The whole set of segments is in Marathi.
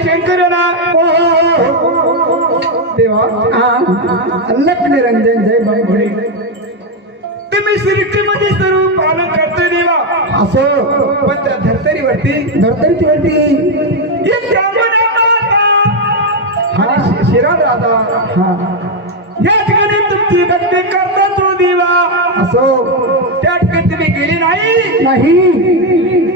शंकर ना देवा लख निरंजन जय बाबुडे तुम्ही सृष्टीमध्ये सर्व पालन करतो देवा असो पण त्या धर्तरीवरती एक ब्राह्मण आणि शिराज राजा या ठिकाणी तुमची भक्ती करता तो देवा असो त्या ठिकाणी तुम्ही गेली नाही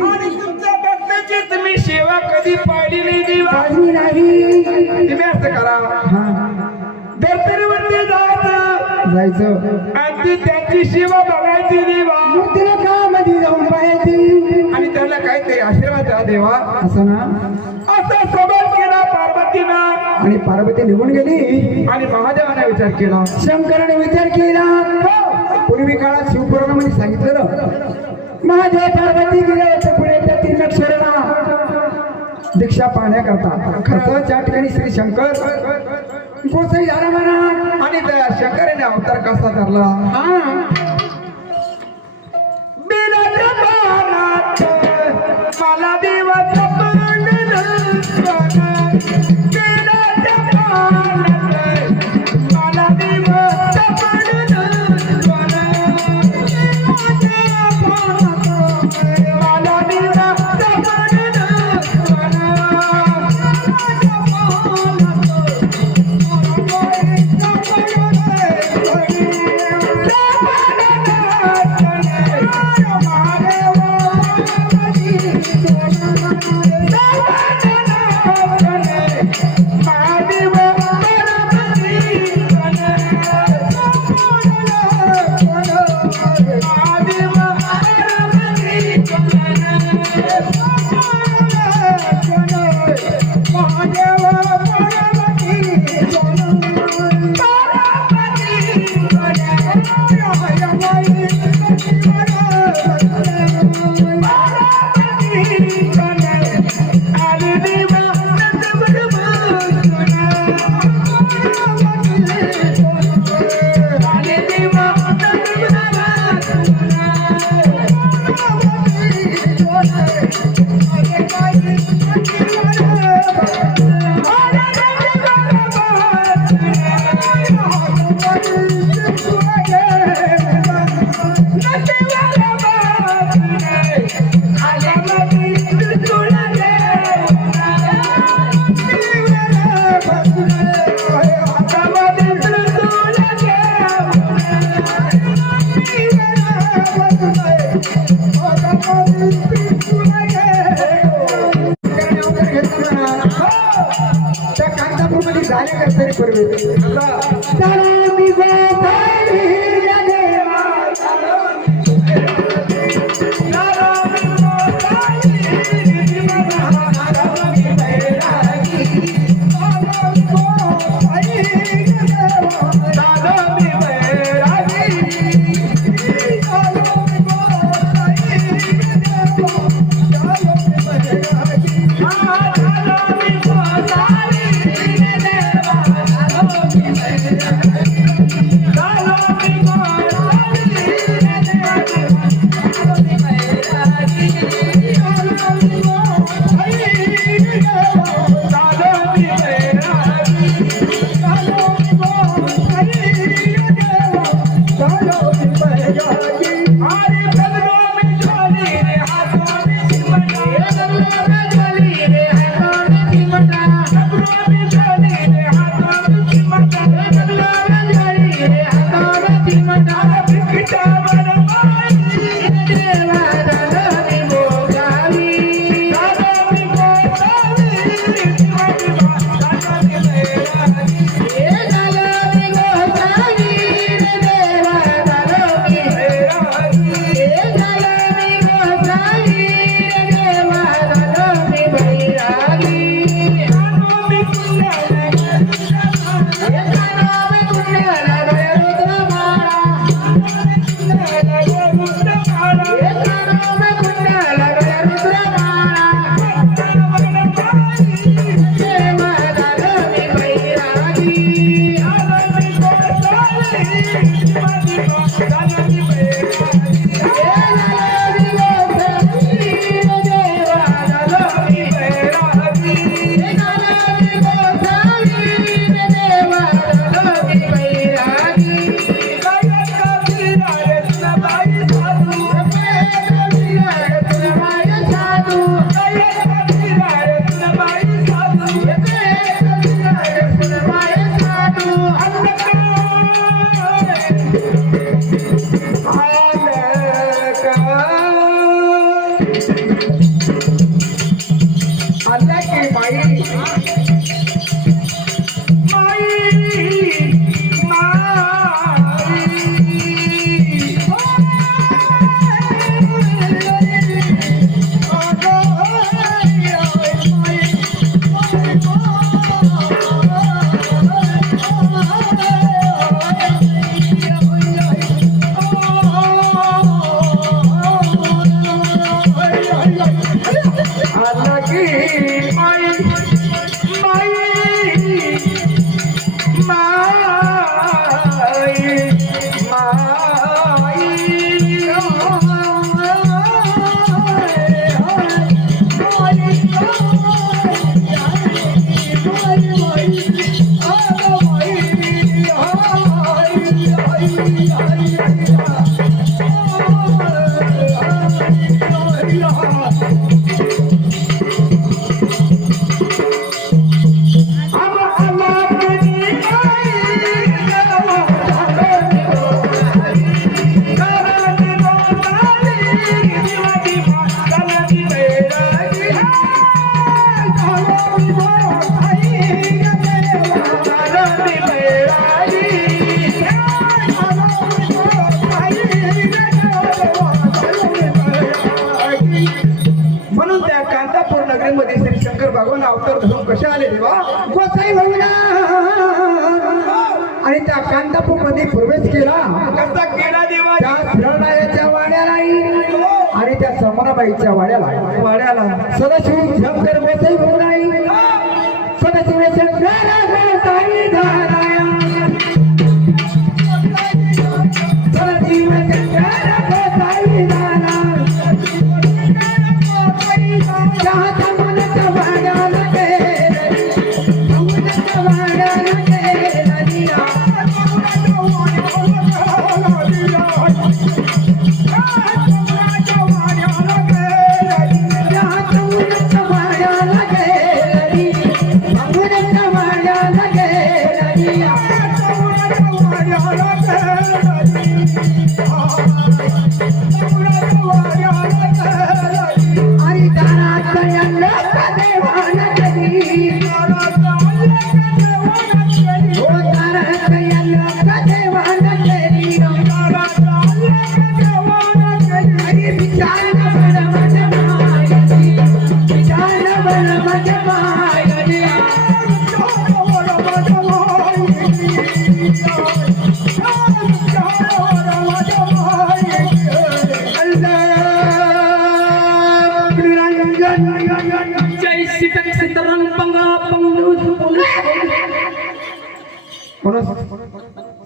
आणि तुमच्या भक्ताची तुम्ही सेवा कधी पाहिली नाही देवा तुम्ही असं करा धर्तरीवरती जायचं आणि त्यांची सेवा बघायची देवा तिला कामध्ये जाऊन पाहायची आणि त्याला काहीतरी आशीर्वाद द्या देवा असं ना असं सवाल केला पार्वतीनं आणि पार्वती निघून गेली आणि महादेवाने विचार केला शंकराने विचार केला पूर्वी काळात शिवपुराणामध्ये सांगितलेलं महादेव पार्वती गेले होते पुढे त्या 3 अक्षरांना दीक्षा पाहण्याकरता खरं त्या ठिकाणी श्री शंकर गोसाई झाला म्हणा आणि त्या शंकराने अवतार कसा धरला बिनाच्या पानात मला देवाचा Thank you. आला की माई आला की माई म्हणून त्या कांतापूर नगरीमध्ये श्री शंकर भगवान अवतार धरून कसे आले देवा गोसाई भाऊना आणि त्या कांतापूर मध्ये प्रवेश केला कसा केला देवा त्या फिरणाऱ्याच्या वाड्याला आणि त्या समराबाईच्या वाड्याला सदाशिव शंकर गोसाई भाऊ नाही सदाशिव शंकर गोसाई धाराया सदाशिव शंकर गोसाई धारा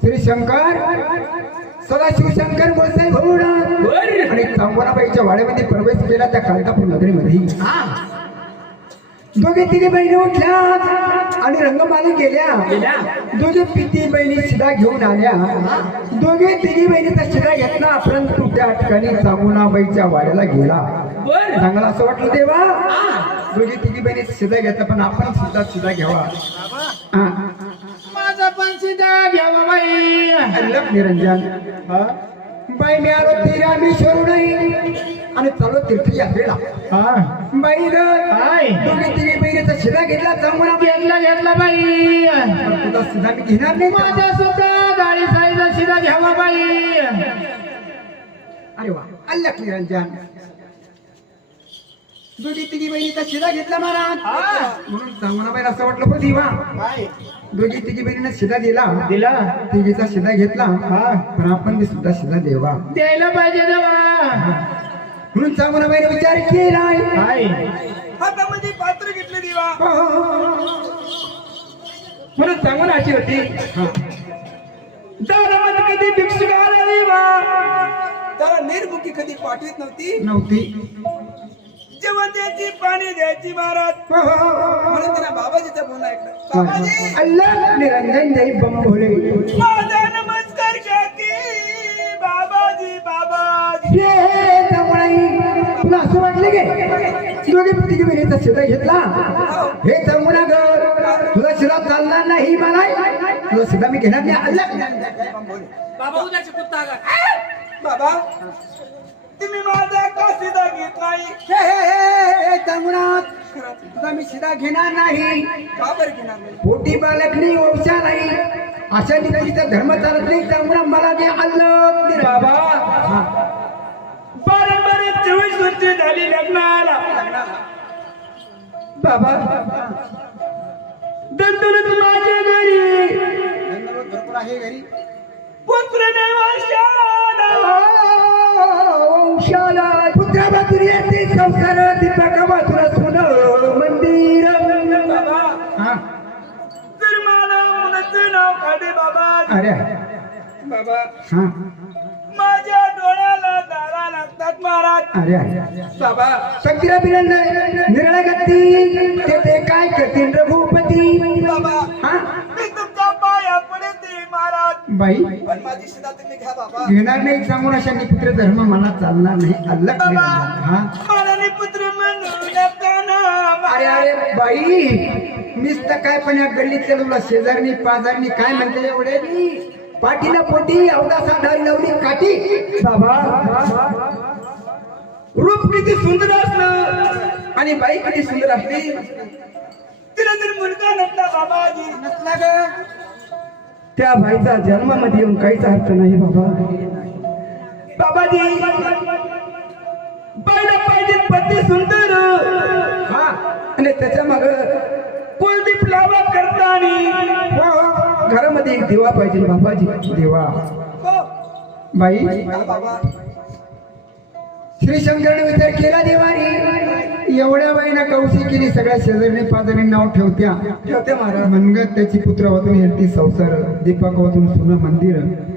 श्री शंकर सदाशिव शंकर गोसाई भाऊ आणि चांगोराबाईच्या वाड्यामध्ये प्रवेश केला त्या कांतापूर नगरीमध्ये दोघे तिघे बहिणी उठल्या आणि रंगमाली गेल्या दोघे पिती बहिणी शिदा घेऊन आल्या दोघे तिघी बहिणीचा शिदा घेतला परंतु त्या ठिकाणी चांगोराबाईच्या वाड्याला गेला चांगला असं वाटलं तेव्हा दोघे तिघी बहिणी शिदा घेतला पण आपण सुद्धा शिदा घ्यावा माझा पण सीधा घ्यावा बाई निरंजन बाई मी आलो रामेश्वर नाही आणि चालू तीर्थयात्रेला बाई दोघे तिघे बहिणीचा शिदा घेतला चांगला घेतला बाई तुझा शिदा मी घेणार नाही माझा सुद्धा गाडी साईडला सीधा घ्यावा बाई अरे वा अल्लख निरंजन दोघी तिघी बहिणीचा शिदा घेतला महाराज म्हणून चांगला बाई असं वाटलं पण दिवा दोघी तिघी बहिणीने शिदा दिला तिघीचा शिदा घेतला पण आपण बी सुद्धा शिदा देवा द्यायला पाहिजे देवा म्हणून चांगला बाईने विचार केला हातामध्ये पात्र घेतले देवा म्हणून चांगला अशी होती दारामध्ये कधी भिक्षुक आला देवा त्याला निर्मुखी कधी पाठवीत नव्हती जेव्हा त्याची पाणी द्यायची महाराज म्हणून त्याला बाबाजीचा बोलणं ऐकलं बाबाजी अल्लाह निरंजन जय बम भोले माझा नमस्कार घ्या की बाबाजी बाबाजी हे चांगला तुला असं वाटलं की दोघे तिघी बहिणीचा शिदा घेतला हे चांगला घर तुझा शिदा चालणार नाही मला तुझा शिदा मी घेणार नाही अल्लाह बाबा उद्याची कुत्ता बाबा तुम्ही माझा का सीधा घेत नाही करायचं मी शिदा घेणार नाही. का बरं घेणार नाही? पोटी बालक नाही, वंशा नाही, अशा ठिकाणीचा धर्म चालत नाही. त्यामुळे मला ते अल्लग बाबा 12-24 वर्ष झाली लग्नाला. बाबा दंतुलत माझ्या घरी धन्यवाद भरपूर आहे घरी. पुत्र नाही वंशाला. वंशाला पुत्रा बातुरी येते संसार दीपका बातुरा सोनं मंदिर. बाबा हा तर मला मुलाचं नाव काढे बाबा. अरे बाबा हा माझ्या डोळ्याला दारा लागतात महाराज. अरे अरे बाबा शक्तीला बिनंद निर्णय गती ते काय करतील रघुपती. बाबा हा मी तुमच्या पाया पडते महाराज. बाई पण माझी शिदा तुम्ही घ्या बाबा. घेणार नाही सांगून अशा पुत्र धर्म मला चालणार नाही. अल्लग बाबा हा मला पुत्र म्हणून नसताना. अरे अरे बाई मीच तर काय पण या गल्लीतल्या तुला शेजारनी पाजारनी काय म्हणते एवढे पाठीला पोटी अवदासा डाळी लावली काठी. बाबा रूप किती सुंदर असलं आणि बाई किती सुंदर असली. तिला जर मुलगा नसला बाबाजी नसला ग त्या बाईचा जन्मामध्ये येऊन काहीच अर्थ नाही. बाबा बाबाजी बाईला पाहिजे पती सुंदर हा आणि त्याच्या माग कुलदीप लावा करताना घरामध्ये एक दिवा पाहिजे बाबाजी. दिवा हो बाई बाबा. श्री शंकरने विचार केला देवानी एवढ्या बाईना कौशिकीने सगळ्या शेजारी पाजारी नाव ठेवत्या महाराज. मनगत त्याची पुत्र वाचून येते संसार दीपक वाचून सुन मंदिर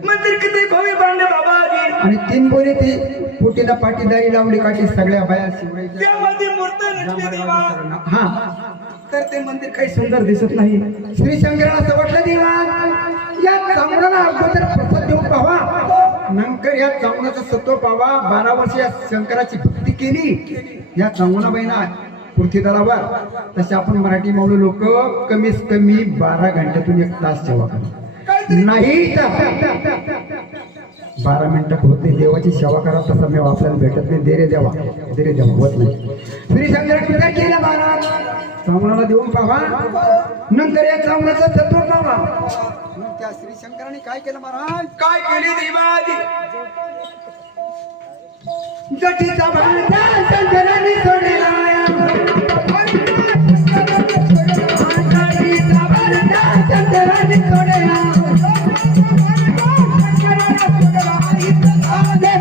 मंदिर किती भव्य बांधले बाबाजी. आणि 3 बोले ती पोटीला पाटीदारी लावली काठी सगळ्या बाया शिवायच्या. त्यामध्ये मूर्त नसते देवा. हा तर ते मंदिर काही सुंदर दिसत नाही. श्री शंकराला असं वाटलं देवा या चांगल्याला अगोदर प्रसाद देऊन पाहावा, नंतर या चांगल्याचा सत्व पावा. 12 वर्ष या शंकराची भक्ती केली या चांगुणाबाईना पृथ्वीतलावर. तसे आपण मराठी माऊली लोक कमीत कमी 12 घंट्यातून 1 तास सेवा करा. नाही तर 12 मिनिटात होत नाही. देवाची सेवा करा तसा मी आपल्याला भेटत नाही. देरे देवा होत नाही. श्री शंकराने विचार केला महाराज चांगणाला देऊन पाहा, नंतर या चांगणाचं तत्व पाहा. मग त्या श्री शंकराने काय केलं महाराज? काय केली देवाजी. जटीचा भांडा शंकराने सोडला. जटीचा भांडा शंकराने सोडला.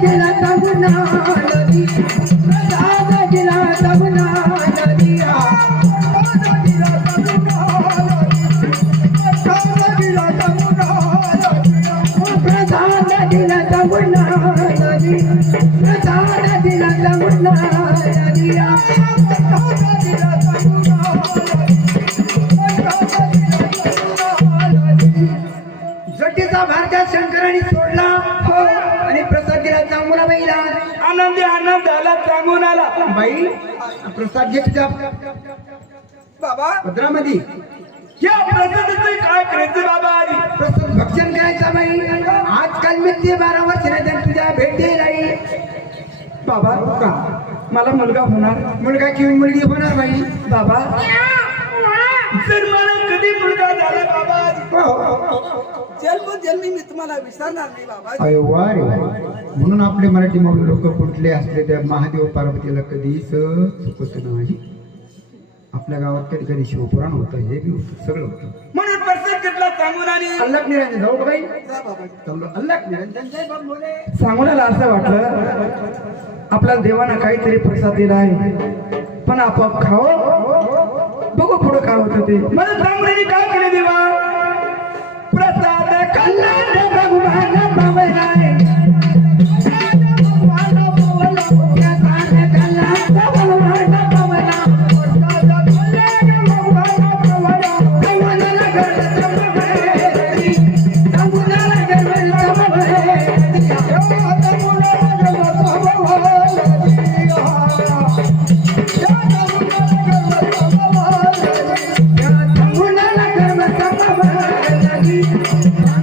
दिला तमुना नदी दिला तमुना नदी प्रसाद दिला तमुना नदी प्रसाद दिला तमुना नदी जटीचा भारता शंकराने सोडला आणि प्रसाद दिला चांगुणाबाईला. आनंद झाला सांगून आला. बाई प्रसाद घेतला बाबा पत्रामध्ये. या प्रसादाचं काय करायचं बाबाजी. प्रसाद भक्षण करायचा बाई. आजकाल मी ते 12 वर्ष तुझ्या भेटी नाही. बाबा का मला मुलगा होणार. मुलगा किंवा मुलगी होणार बाई. बाबा जर मला कधी मुलगा झाला बाबाजी. जन्मी मी तुम्हाला विसरणार नाही बाबा. अरे वा रे वा. म्हणून आपले मराठी माऊली लोक कुठले असले त्या महादेव पार्वतीला कधीच चुकत नाही. आपल्या गावात कधी कधी शिवपुराण होतं, हे बी होतं, सगळं होतं. म्हणून प्रसाद घेतला सांगून आणि अल्लाह निरंजन जाऊ का बाई. जा बाबा. चाललो अल्लाह निरंजन जय बाप बोले. सांगूला असं वाटलं आपल्याला देवानं काहीतरी प्रसाद दिला आहे, पण आपोआप खाओ बघू पुढे काय होतं ते. मला सांगण्याने काय केलं देवा. प्रसाद खाल्ला रे भगवान बाबराय.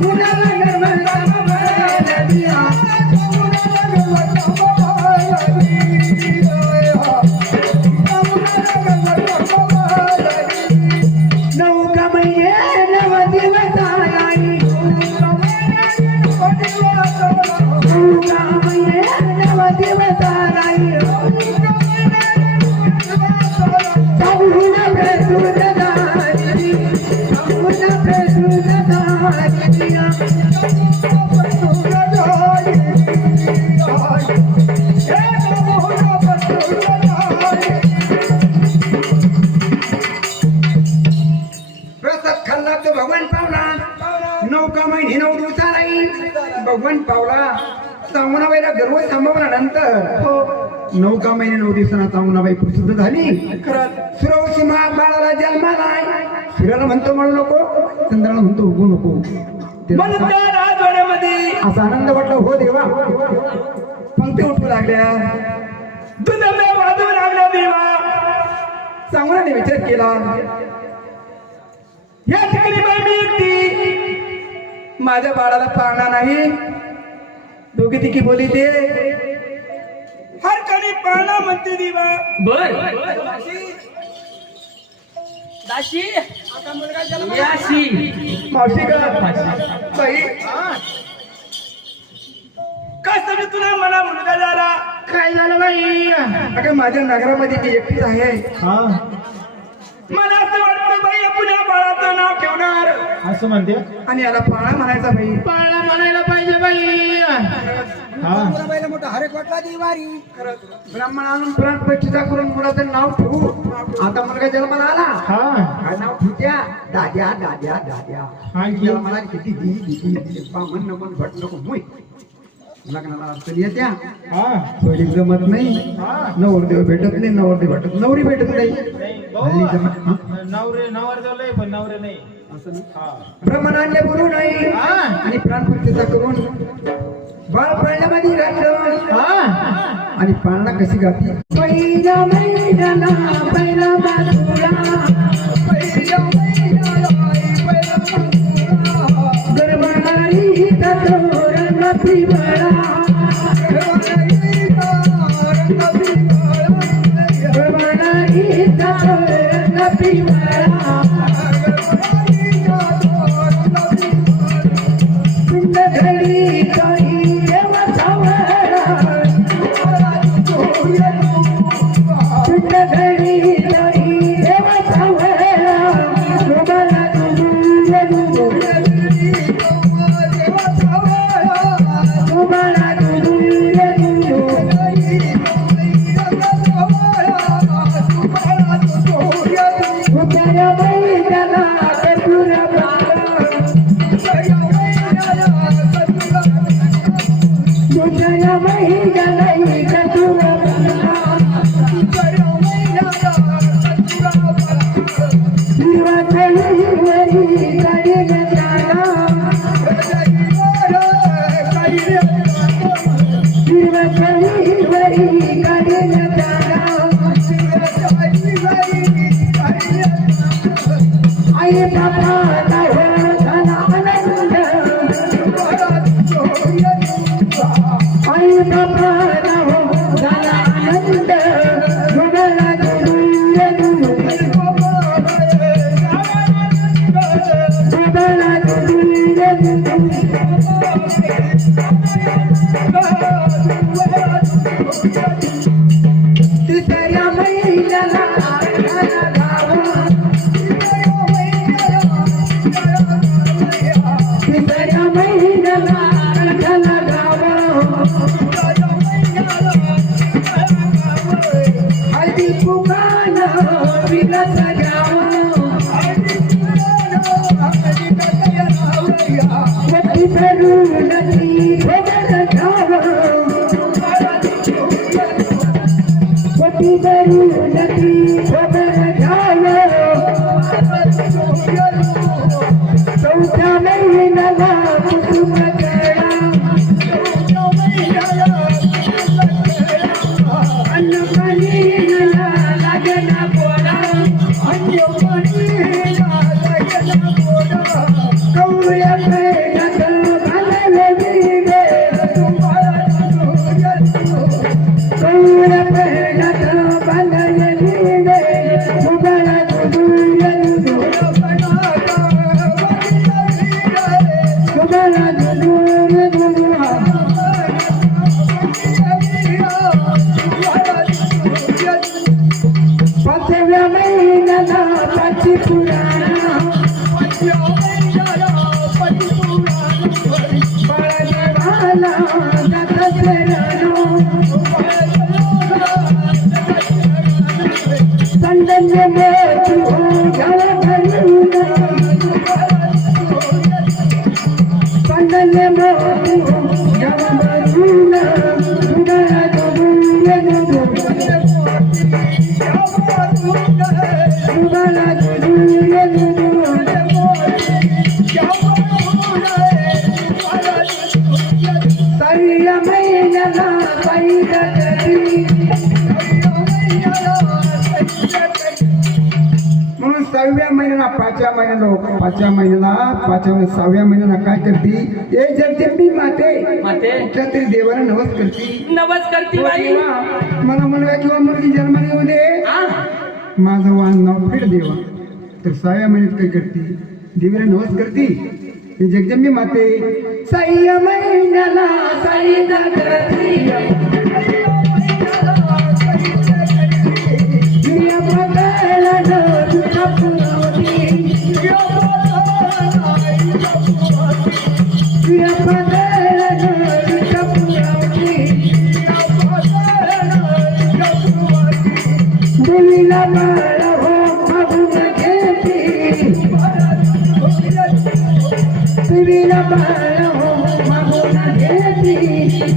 मुलाला प्रसाद खाल्ला तो भगवान पावला 9 महिने 9 दिवसा नाही भगवान पावला सावनाबाईला गर्व थांबवल्यानंतर 9 महिने 9 दिवसांना सावनाबाई प्रसिद्ध झाली. खरंच सुरवशी बाळाला जन्माला आहे. सूर्याला म्हणतो म्हणू नको, चंद्राला म्हणतो उगू नको. म्हणून त्याला त्या राजवाड्यामध्ये असा आनंद वाटला. हो देवा, पंक्ती उठू लागल्या, दुधाब्या वाजवू लागल्या. देवा सांगण्याने विचार केला, या ठिकाणी बाई मी एकटी माझ्या बाळाला पाळणार नाही. दोघी तिघी बोली ते हर कधी पाळणा म्हणते देवा. दाशी आता मुलगा जन्माला याशी मावशी का बाई काय समज तुला मला मुलगा झाला. काय झालं बाई? अगं माझ्या नगरामध्ये मी एकटीच आहे. मला असं वाटतं बाई आपण या बाळाचं नाव ठेवणार असं म्हणते आणि याला पाळा म्हणायचा बाई. पाळणा म्हणायला पाहिजे बाई. मुलाबाईला मोठा हरेक वाटला दिवारी. ब्राह्मण आणून प्राण प्रतिष्ठा करून मुलाचं नाव ठेवू. आता मुलगा जन्माला आला, काय नाव ठेवत्या? दाद्या दाद्या दाद्या. त्याला मला किती दिली बामण नमन भट नको मुय. लग्नाला अडचणी येत्या, सोयी जमत नाही, नवरदेव भेटत नाही, नवरदेव भेटत नवरी भेटत नाही. हल्ली जमत नवर झालंय पण नवरे नाही असं नाही. ब्रह्मणान्य बोलू नाही आणि प्राण प्रतिष्ठा करून बाळ पाळण्यामध्ये घातलं. आणि पाळणा कशी घातली? पहिला मैदाना पहिला बाजूला गरबणारी तोरण पिवळा गरबणारी तोरण पिवळा पिंड घडी काही देवा सावळा पिंड घडी काही देवा सावळा शोभला तुझ्या शोभला तुझ्या उतारा बैला कतुरा दुसऱ्या महिन्यालाही कतुरा हिरवा चढीवरी गाडी जागा हिरवा चढीवरी गाडी जागा आई बाबा झाला आनंद आई बाबा झाला आनंद जुगला जुगला तिसऱ्या महिन्याला तिसऱ्या महिन्याला कळला गावा हळदी कुकान विगत वती भरून ती भोगर घाव वती भरून ती भोगर घाव चौथ्या महिन्याला कुसुम केळा अन्न पाणीला लागना पोळा अन्न पाणीला लागना पोळा कवळ्या पेटात घालले विडे कवळ्या पेटात घालले विडे मुगळा दुधुया मुगळा दुधुया दुधुया पाचव्या महिन्याला चांदणे मोती हो घ्यावा भरून चांदणे मोती हो घ्यावा भरून उडाला साईला महिन्याला साईला कधी म्हणून 6व्या महिन्याला 5व्या महिन्याला 6व्या महिन्याला काय करती हे जगदंबी माते माते कुठल्या तरी देवाला नवस करती नवस करती बाई मला मुलगा किंवा मुलगी जन्माला येऊ दे हा माझं वाण नाव फेड देवा तर 6व्या महिन्यात काय करती देवीला नवस करती हे जगदंबी माते 6व्या महिन्याला साईला करती देवीला बाळ हो मागून घेती देवीला बाळ हो मागून घेती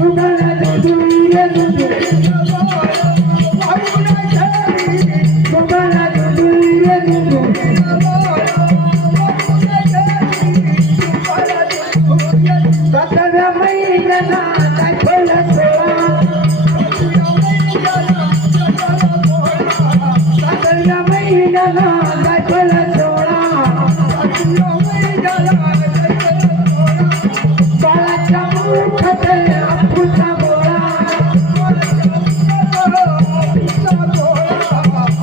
उगाला दुदूर दुदूर उगाला दुदूर दुदूर 7व्या महिन्याला काय फळं सोळा 7व्या महिन्याला काय फळं सोळा बाळाच्या मुखात अप्पूचा गोळा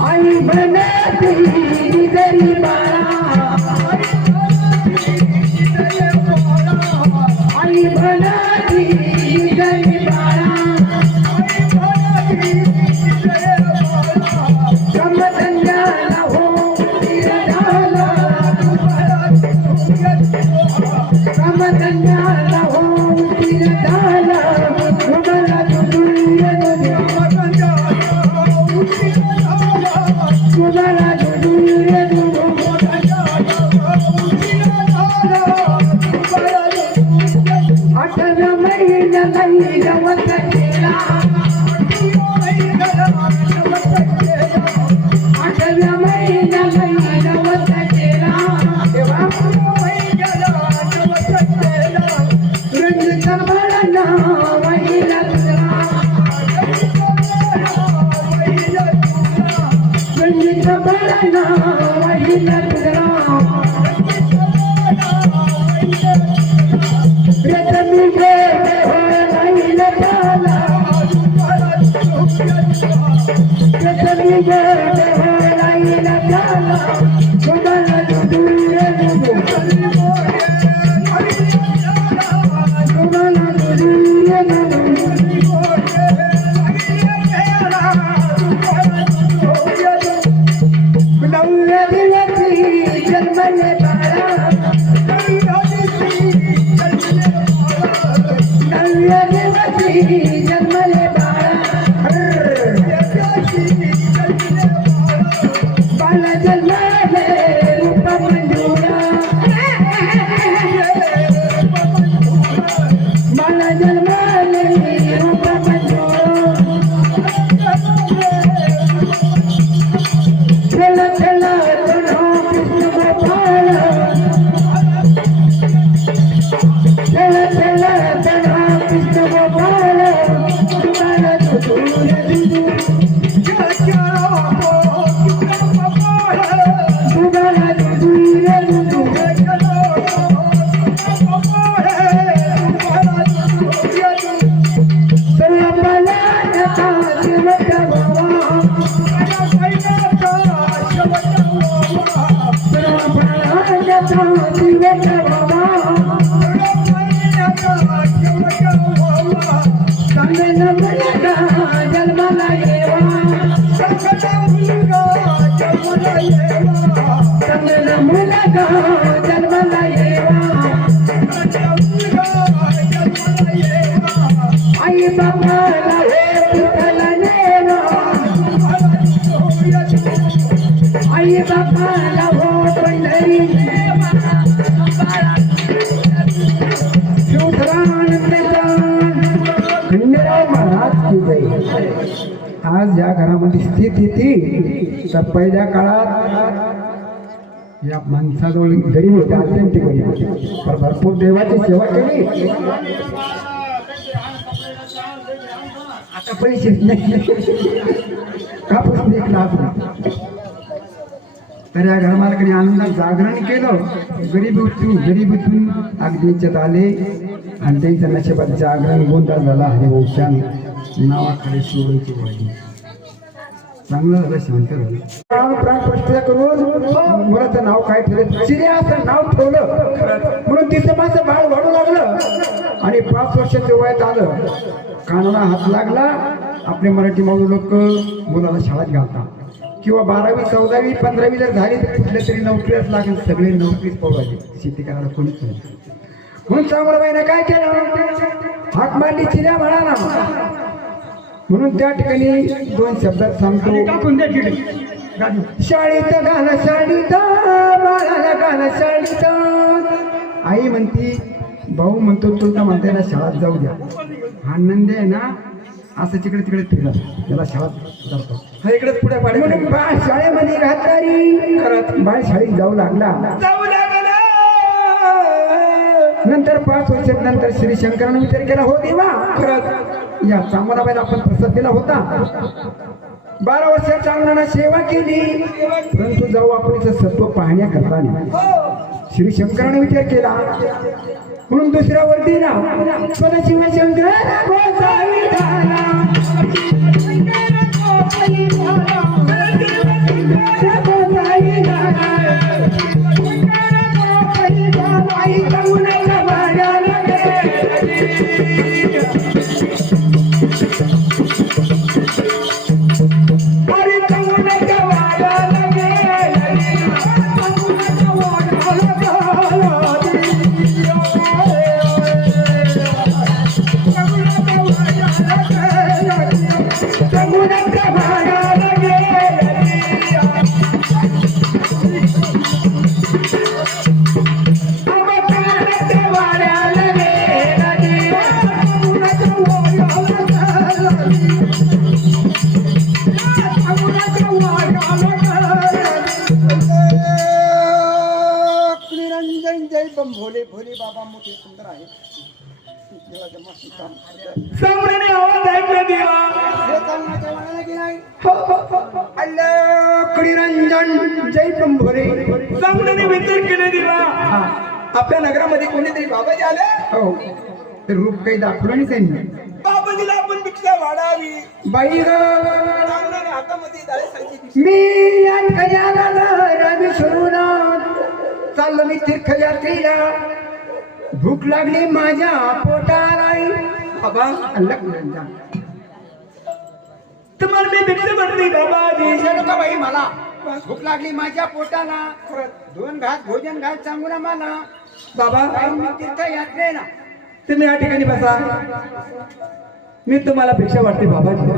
आई म्हणती जरी बाळा आई म्हणती जरी बाळा समधन्याला हो तिरधाला समधन्याला हो तिरधाला उगाला दुदूर उगाला दुदूर आठव्या महिन्याला नवस केला 8व्या महिन्याला नवस केला रंजिता बाळांना वाहिला तुझा रंजिता बाळांना वाहिला तुझा रतनी गोड हो राहिला झाला रतनी गोड हो राहिला झाला उगाला दुदूर उगाला दुदूर नवव्या दिवशी जन्मले बाळा 9व्या दिवशी जन्मले बाळा बाळा जन्मले रूप मंजुळा बाळा जन्मले रूप मंजुळा खेळ खेळ तुझा कृष्ण गोपाळ खेळ खेळ तुझा कृष्ण गोपाळ उगाला दुदूर उगाला दुदूर सर्व बाळांचा शेवट व्हावा सर्व बाळांचा शेवट व्हावा चांगला मुलगा जन्माला येवा चांगला मुलगा जन्माला येवा आई बाबाला हे विठ्ठल नेवा आज या घरामध्ये स्थिती ती तर पहिल्या काळात या माणसाजवळ गरीब होते, अत्यंत गरीब होते, पण भरपूर देवाची सेवा केली. आता पैसेच नाही, कापूस निघला आपण. तर या घरमालकाने आनंदात जागरण केलं. गरिबीतून अगदी याच्यात आले आणि त्यांच्या नशिबात जागरण गोंधळ झाला. हरिवंशा नावाकडे शिवायची वाढली. चांगलं झालं, शांत झालं. प्राणप्रतिष्ठा करून मुलाचं नाव काय ठेवलं, चिऱ्याचं नाव ठेवलं. म्हणून तिचं माझं बाळ वाढू लागलं आणि 5 वर्षाच्या वयात आलं. कानाला हात लागला. आपले मराठी माणूस लोक मुलाला शाळेत घालतात किंवा 12वी 14वी 15वी जर झाली तर कुठल्या तरी नोकरीच लागेल. सगळे नोकरीच पळवायचे, शेती करायला कोणीच नाही. म्हणून चांगलं काय केलं, हाक मारली चिऱ्या म्हणाला. म्हणून त्या ठिकाणी 2 शब्दात सांगतो, शाळेत घाल शाळीत बाळाला घाल शाळीत. आई म्हणती, भाऊ म्हणतो तुला म्हणते ना शाळेत जाऊ द्या. हा नंद आहे ना असं तिकडे तिकडे फिरला, त्याला शाळेत जातो. हा इकडेच पुढे पाडे. म्हणून बाळ शाळेमध्ये घातली. बाळ शाळेत जाऊ लागला. नंतर 5 वर्षानंतर श्री शंकराने विचार केला, हो देवा खरंच या चांगलाबाईला आपण प्रसाद दिला होता. 12 वर्षात चांगला सेवा केली, परंतु जाऊ आपण तिचं सत्व पाहण्याकरता श्री शंकराने विचार केला. म्हणून दुसऱ्या वर दिला, पण शिवशंकर भोले भोले बाबा मोठे सुंदर आहे. सामने आवाज ऐकला देवा. निरंजन जय पंभोरे. चांगल्याने विचार केले देवा. आपल्या नगरामध्ये कोणीतरी बाबाजी आले. हो, तर रूप काही दाखवलं नाही त्यांनी. बाबाजीला आपण भिक्षा वाढावी. बाई ग, चांगल्याने हातामध्ये दाळेसाची मी या रवी सुरुनाथ चाललो मी तीर्थयात्रेला. भूक लागली माझ्या पोटाला. बाबा निरंजन तुम्हाला मी भिक्षा म्हणते बाबाजी. का बाई, मला भूक लागली माझ्या पोटाला. 2 घास भोजन घाल सांगू ना मला. बाबा मी तीर्थयात्रेला. तुम्ही या ठिकाणी बसा, मी तुम्हाला भिक्षा वाटते बाबाजी.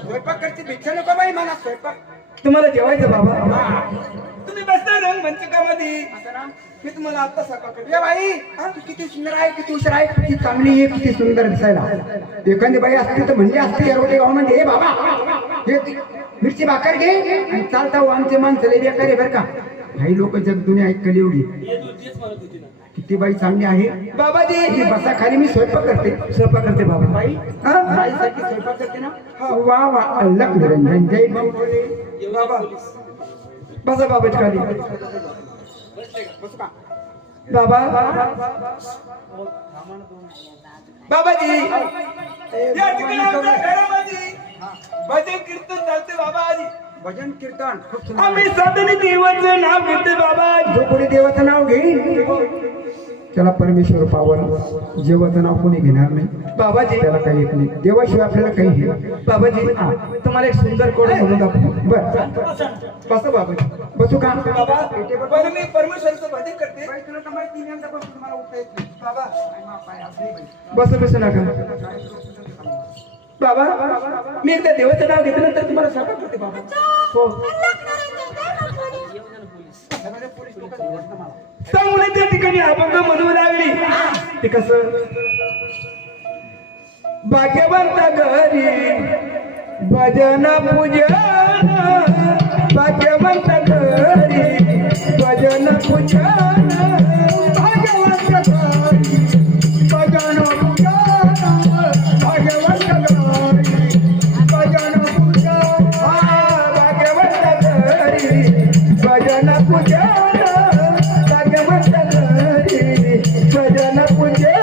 स्वयंपाक करते भिक्षा नको बाई मला. स्वयंपाक तुम्हाला जेवायचं बाबा. तुम्ही बसता रंग मंचकामध्ये. मी तुम्हाला आता सकाळ ए बाई, तू किती सुंदर आहे, किती हुशार आहे, किती चांगली आहे, किती सुंदर दिसायला. एखादी बाई असती तर म्हणजे असते एवढे गावामध्ये, हे बाबा हे मिरची भाकर घे आणि चालता आमचे माणसं लई बेकार आहे बरं का. काही लोक जग दुनिया ऐकली एवढी. किती बाई चांगली आहे बाबाजी. बसा खाली, मी स्वयंपाक करते. स्वयंपाक करते बाबा. बाई बाईसाठी स्वयंपाक करते ना. वा वा, अल्लाह निरंजन जय बोले. बाबा बसा बाबाजी खाली. बाबा बाबाजी या ठिकाणी आमच्या घरामध्ये भजन कीर्तन चालते. बाबाजी भजन कीर्तन खूप सुंदर. आम्ही साधने देवाचं नाव घेते बाबाजी. जो कोणी देवाचं नाव घेईल त्याला परमेश्वर पावर. देवाचं नाव कोणी घेणार नाही बाबाजी. त्याला काही येत नाही. देवाशिवाय आपल्याला काही घेणार. बाबाजी तुम्हाला एक सुंदर कोड म्हणून दाखवू. बर बसा बाबाजी. बसू का बाबा पण मी परमेश्वरचं भजन करते. बाबा बस बसू नका. बाबा मी एकदा देवाचं नाव घेतल्यानंतर तुम्हाला स्वयंपाक करते बाबा. हो चांगले त्या ठिकाणी अभंग म्हणू लागली. ते कसं भाग्यवंत घरी भजन पूजन भाग्यवंत घरी भजन पूजन भाग्यवंत घरी भजन पूजन भाग्यवंत घरी भजन पूजन भाग्यवंत घरी भजन पूजन भाग्यवंत घरी भजन पूजन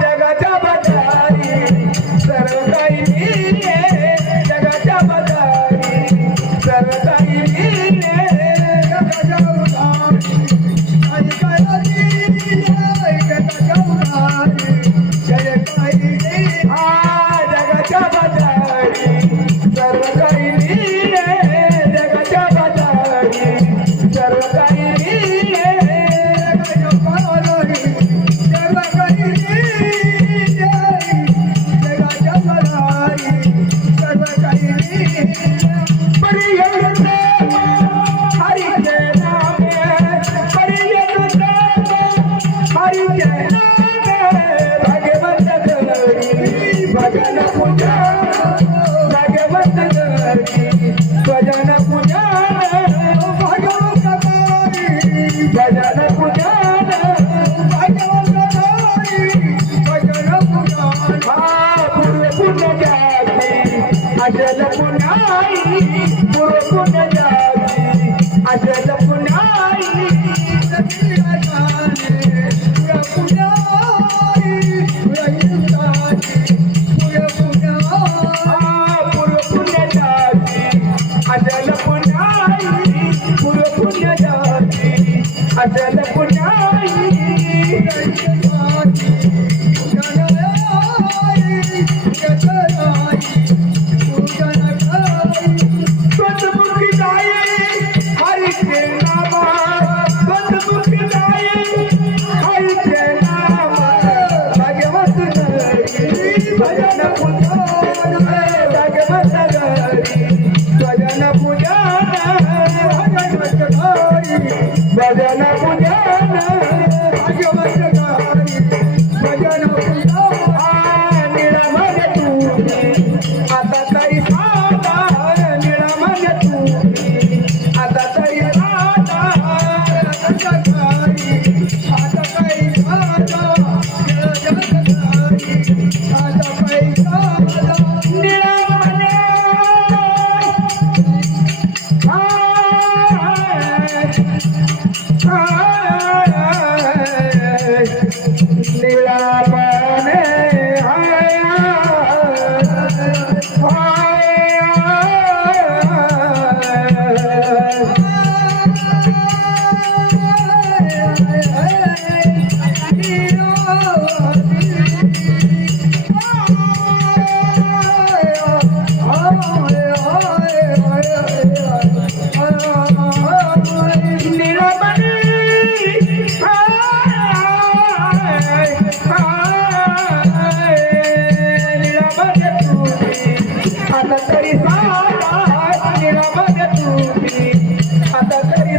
जगाच्या बजारी सर्व काही जगाच्या बजारी सर्व काही जगाच्या बजारी सर्व काही जगाच्या बजारी सर्व काही भजन पूजा भाग्यवंत घरी भजन पूजा भाग्यवंत घरी भजन पूजा भाग्यवंत घरी भजन पूजा पूर्व पुण्य जाती अजल पुण्याई पूर्व पुण्य जाती अजल पुण्याई अजल पुण्याई स्वतमुखी जाई हरीचे नाम स्वतमुखी जाई हरीचे नाम भाग्यवंत घरी भजन पूजन भाग्यवंत घरी भजन पूजन भाग्यवंत घरी भजन पूजन भाग्यवंत घरी भजन पूजन निळमन तुम्ही आता तरी साधार निळमन तुम्ही आता तरी साधार घरी आता काही साधार आता काही साधार निळमन आता तरी साधा निळमन तुम्ही आता तरी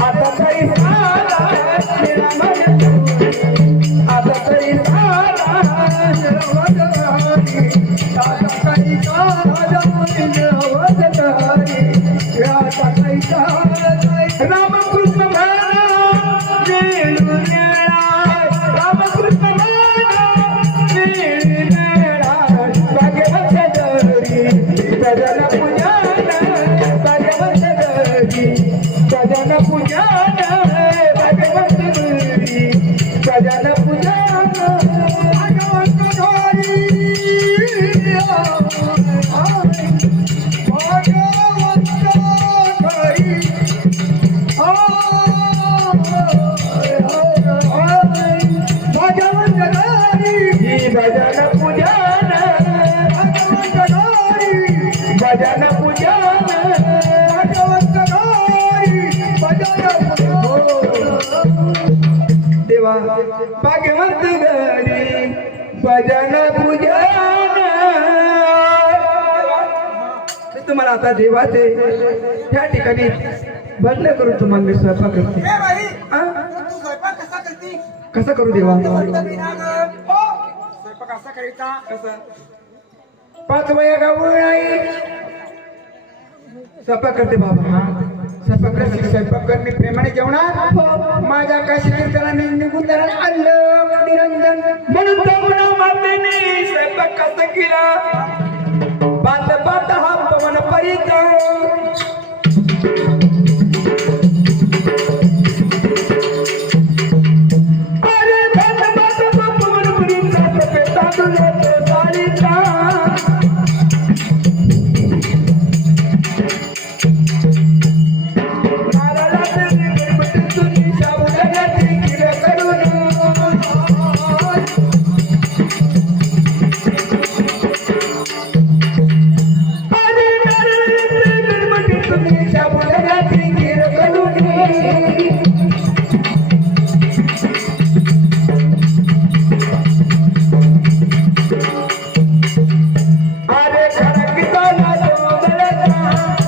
आता तरी साधा निळमन तुम्हाला आता देवाचे त्या ठिकाणी बदल करून तुम्हाला मी स्वयंपाक करते ए बाई हा? तू स्वयंपाक कसा करती कसं करू देवा म्हणतं मी ना गं. हो स्वयंपाक असा करायचा कसं 5 वया गावून आई स्वयंपाक करते बाबा स्वयंपाक करते स्वयंपाक कर मी प्रेमाने जेवणार माझ्या काशी कीर्तनाने निघून जाणार अल्लम निरंजन म्हणून जाऊन मातेने स्वयंपाक कसं केला बात बात हा पवन परित अरे बात बात हा पवन परित सपेता तुझे तो सारिता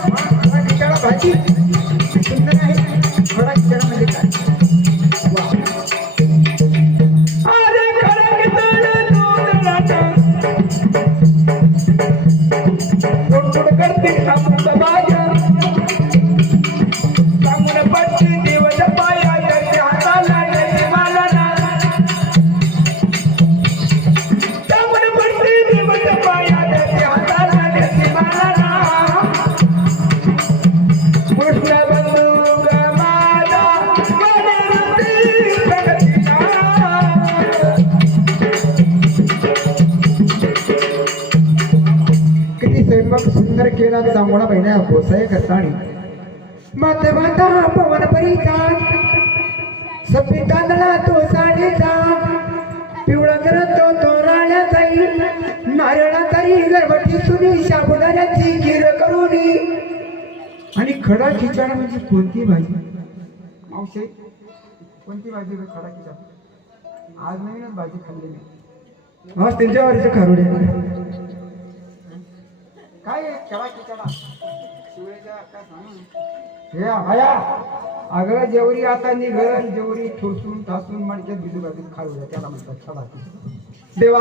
भाजी सुंदर आहे थोडा किचडमध्ये काय अरे खडक थोडं करते सांगून बाजा सांगून पडते देवाच्या पाया त्याच्या हाताला त्याची माला ना सांगून पडते देवाच्या पाया त्याच्या हाताला त्याची माला ना कृष्ण बंधू ग माझा गणपती प्रगतीला किती स्वयंपाक सुंदर केला जांभळा बहिण्या गोसाय करतानी माते माता पवन परिधान सफेद तांदळा तो साडीचा पिवळा करतो तो राळ्या जाईल नारळा तरी गरबटी सुनी शाबुदाण्याची खीर करुनी आणि खडा खिचडा म्हणजे कोणती भाजी मावशी कोणती भाजी ग खडा खिचडा आज नवीनच भाजी खाल्ली मी आज त्यांच्या वारीचं खारुडे काय आहे खडा खिचडा शिवळेच्या काय सांग हे हया अगं जेवरी आता निघल जेवरी ठोसून ठासून मडक्यात भिजू घालून खाऊ द्या त्याला म्हणतात खडा खिचडा देवा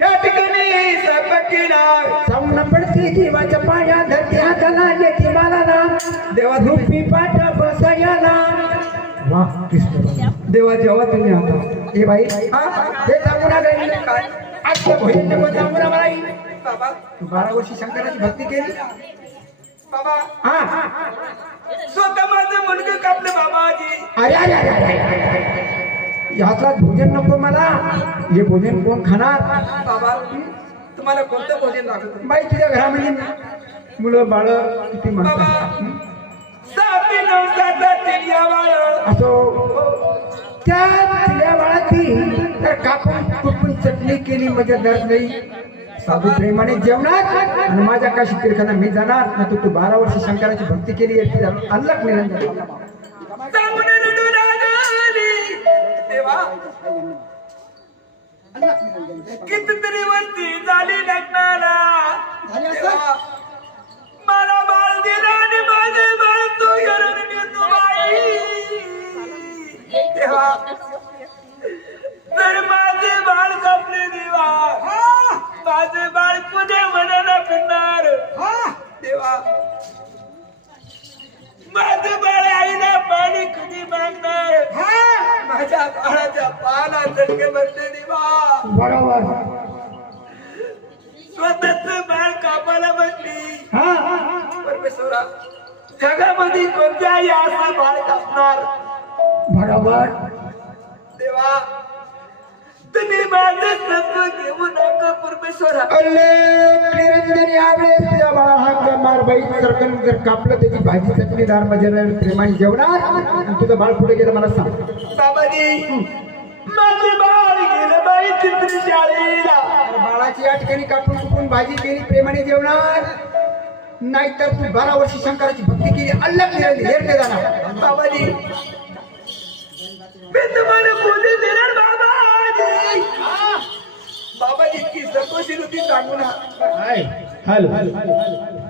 या ठिकाणी स्वयंपाक केला सामना पडते देवाच्या पाया धरती हाताला लेखी मला ना देवा झोपी पाठा बसायला वा कृष्ण देवा जेव्हा तुम्ही आता ए बाई हा? हे सांगू ना काही काय आजच्या भोजन नको सांगू ना बाई बाबा तू 12 वर्षी शंकराची भक्ती केली बाबा हा स्वतः माझं मुलगा कापलं बाबाजी अरे अरे अरे अरे, अरे याचा भोजन नको मला हे भोजन कोण खाणार बाबा तुम्हाला कोणतं भोजन लागत बाई तुझ्या घरामध्ये मुलं बाळ किती बाबा म्हणतात सापी नवसाचा चिडिया बाळ असो त्या तिल्या बाळाची तर कापून कुपून चटणी केली म्हणजे दर्द नाही साधू प्रेमाने जेवणार आणि माझ्या काशी कीर्तना मी जाणार ना तू 12 वर्ष शंकराची भक्ती केली आहे अल्लाह निरंजन सामने रडू लागली देवा कितीतरी वरती झाली लग्नाला देवा मला बाळ दिला आणि माझे बाळ तू घरून घेतो बाई देवा तर माझे बाळ कापले देवा माझे बाळ तुझे मनाला फिरणार देवा माझे बाळ आईला पाणी कधी मागणार माझ्या बाळाच्या पाला चटके बसले देवा बरोबर स्वतःच बाळ कापायला बसली हा परमेश्वरा जगामध्ये कोणत्याही असं बाळ कापणार बरोबर देवा तुम्ही माझे सत्व घेऊ नका परमेश्वरा निरंजन यावेळेस तुझ्या बाळा हा मार बाई सरकन जर कापलं त्याची भाजी चटणीदार मजेदार प्रेमाने जेवणार आणि तुझं बाळ पुढे गेलं मला सांग बाबाजी माझे बाळ गेलं बाई चित्री शाळेला बाळाची या ठिकाणी कापून कुपून भाजी केली प्रेमाने जेवणार नाहीतर तू 12 वर्षी शंकराची भक्ती केली अल्लाह हेरते जाणार बाबाजी मी तुम्हाला बोलते देणार बाबाजी बाबाजी इतकी सकोशील होती सांगू ना हॅलो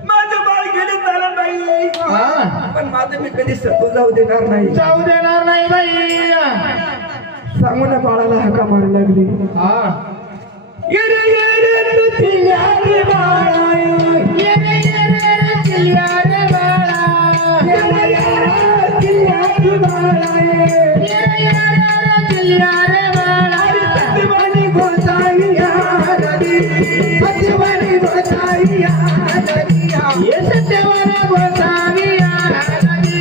माझं बाळ गेलं झालं बाई, हा पण माझं मी कधी सतो जाऊ देणार नाही. जाऊ देणार नाही बाई. सांगून ना बाळाला हाका मारू लागली. हा येरे येरे तू चिल्लारे बाळा, येरे येरे रे चिलिया रे बाळा, येरे येरे चिल्लारे बाळा, येरे येरे रे चिलिया रे बाळा. सत्यवानी गोसाईया नदी, सत्यवानी गोसाईया नदिया. ये सत्यवान गोसाविया नदी,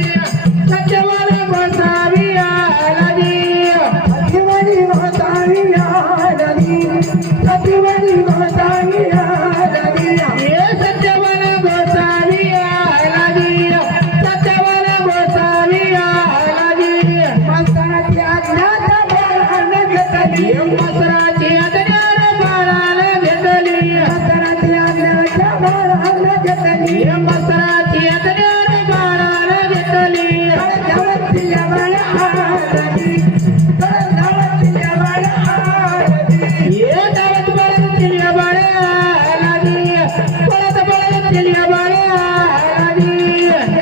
सत्यवान गोसाविया नदी. सत्यवानी गोसाईया नदी, सत्यवानी गोसाईया नदिया. ये सत्यवान गोसाविया नदी, सत्यवान गोसाविया नदी. मस्तनाची आज्ञा बाळाने घेतली, मसराची आज्ञा बाळाला घेतली, मस्तनाची आज्ञा बाळाने घेतली. मसराची आज्ञा बाळाला घेतली. धावतीया बाळा नदी, धावतीया बाळा नदी. ये धावत पळत चिलिया बाळा नदी, पळत पळत चिलिया बाळा नदी.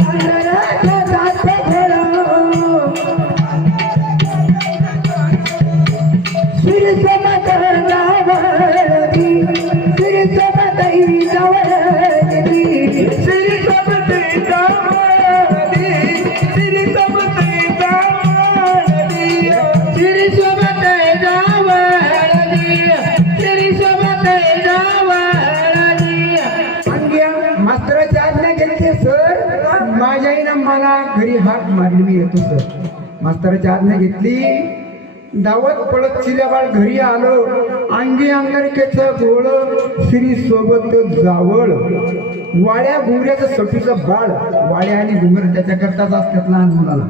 अंधाराच्या दाट घोडा, श्रीसोबत जावळली, श्रीसोबत जावळली, श्रीसोबत जावळली, श्रीसोबत जावळली. श्री सोबत जावळली, श्री सोबत जावळली. अंग्या मास्तराची आज्ञा घेतली सर. माझ्या आईनं मला घरी हाक मारली, मी येतो सर. मास्तराची आज्ञा घेतली, धावत पळत चिल्याबाळ घरी आलो. अंगी अंगारकेचं गोळ, श्री सोबत जावळ. वाड्या घुमऱ्याचं सटूचं बाळ, वाड्या आणि घुमर त्याच्याकरताच असतात लहान मुलाला.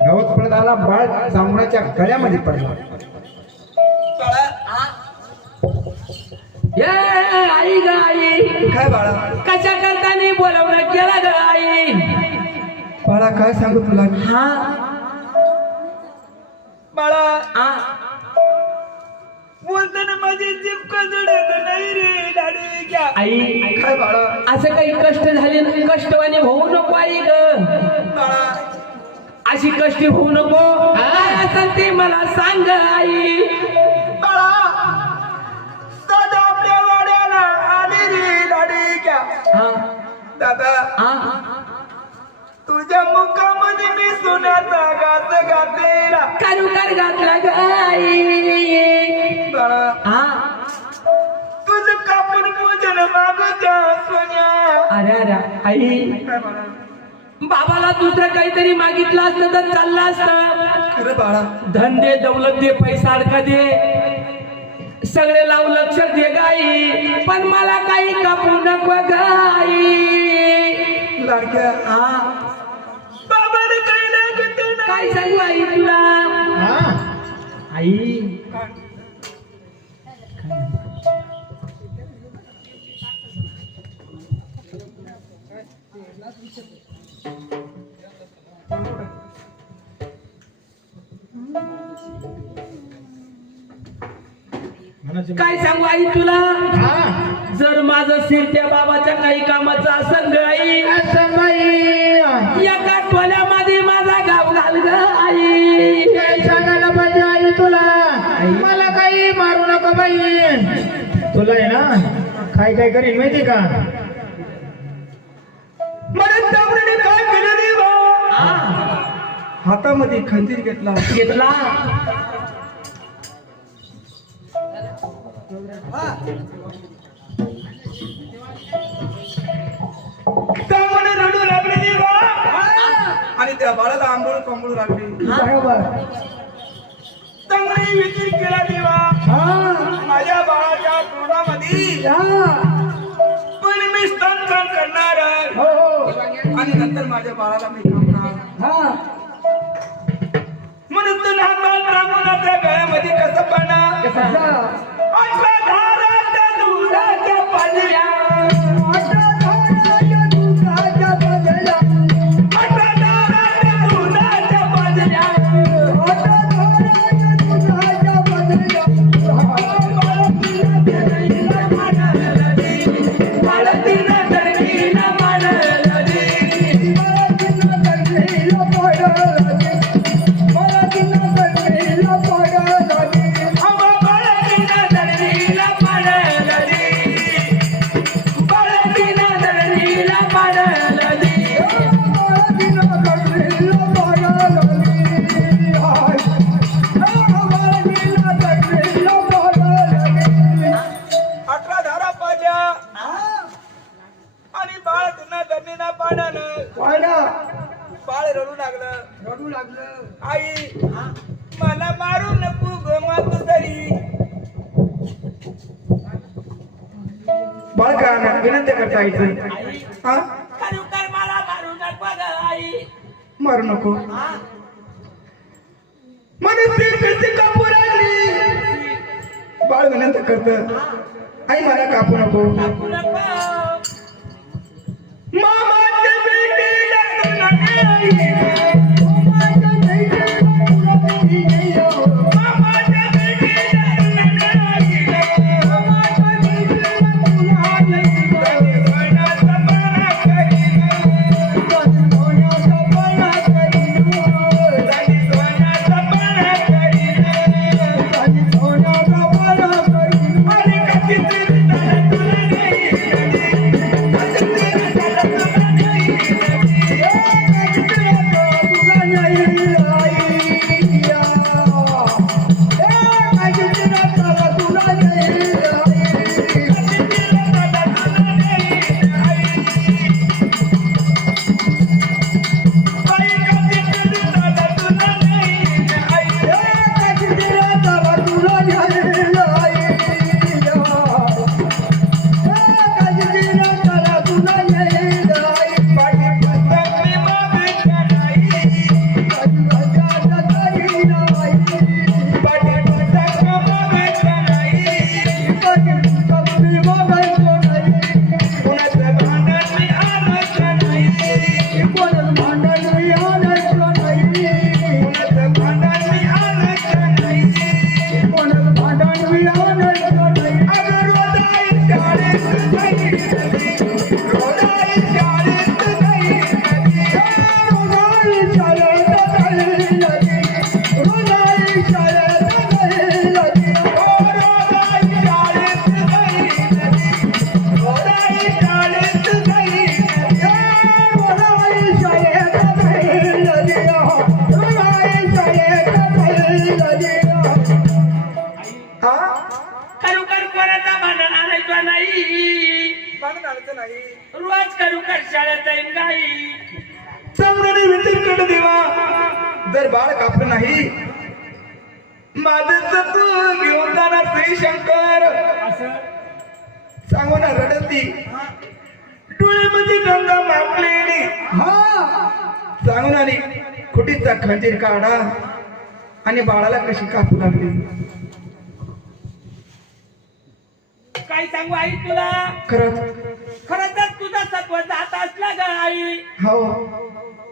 धावत पळत आला, बाळ जांभळाच्या गळ्यामध्ये पडला. बाळा, ये आई ग आई, काय बाळा? कशा करताना बोलवणं केलं ग आई. बाळा काय सांगू तुला, हा बाळा, हा बोलताना माझी जीभ कजडत नाही रे लाडी घ्या. आई, काय बाळा? असं काही कष्ट झाले, कष्टवाने होऊ नको आई ग. बाळा, अशी कष्टी होऊ नको. काय असेल ते मला सांग आई. बाळा, दादा आपल्या वाड्याला आली रे लाडी घ्या. हा दादा, हा तुझ्या मुखामध्ये मी सोन्याचा गात गातेला. कारुकार घातला ग आई. बाळा, हा तुझं कापून पूजन मागच्या सोन्या. अरे अरे आई, काय बाळा? बाबाला दुसरं काहीतरी मागितलं असतं तर चाललं असतं. खरं बाळा, धंदे दौलत दे, पैसा अडका दे, सगळे लावू लक्ष दे गाई, पण मला काही कापू नको गाई. लाडक्या, हा बाबाने काही नाही घेतलं ना. काय सांगू आई तुला. हा आई म्हणायचं काय सांगू आई तुला. हा जर माझं शिर त्या बाबाच्या काही कामाचं असेल ग आई, असं बाई, एका टोल्यामध्ये माझा गाव घाल ग आई. काय सांगायला पाहिजे आई तुला. मला काही मारू नका बाई. तुला आहे ना काय काय करीन माहिती का. म्हणून त्यामुळे काय केलं रे बा? हातामध्ये खंजीर घेतला, घेतला. त्यामुळे रडू लागले रे बा. आणि त्या बाळाला आंघोळ पांघोळ लागली. बरोबर. त्यामुळे विचार केला देवा, माझ्या बाळाच्या तोंडामध्ये पण मी स्तन करणार आणि नंतर माझ्या बाळाला मी थांबणार. म्हणून तू नाकात रामूनाच्या गळ्यामध्ये कसं पाहणार. अठरा धाराच्या दुधाच्या पाजल्या, अठरा धाराच्या दुधाच्या पाजल्या, अठरा धाराच्या दुधाच्या पाजल्या, अठरा धाराच्या दुधाच्या पाजल्या. बाळतीला देईला म्हणाला रे, बाळतीला बाळका विनंती करता यायचं हा खरोखर मला मारू नको ग आई. मारू नको हा? मध्ये कशी कापू लागली बाळ विनंती करत आई मला कापू नको नको नको. मामाच्या भेटीला नाही खरोखर कोणाचा भांडण आणायचं नाही. रोज खरोखर शाळेत जाईन गाई. चांगल्याने विचार देवा जर बाळ कापलं नाही माझं तू घेऊन जाणार श्री शंकर असं सांगू ना रडती डोळ्यामध्ये गंगा मापलेली सांगून आली खुटीचा खंजीर काढा आणि बाळाला कशी कापू लागली. काय सांगू आई तुला. खरंच खरं तर तुझा सत्व जात असला ग आई हो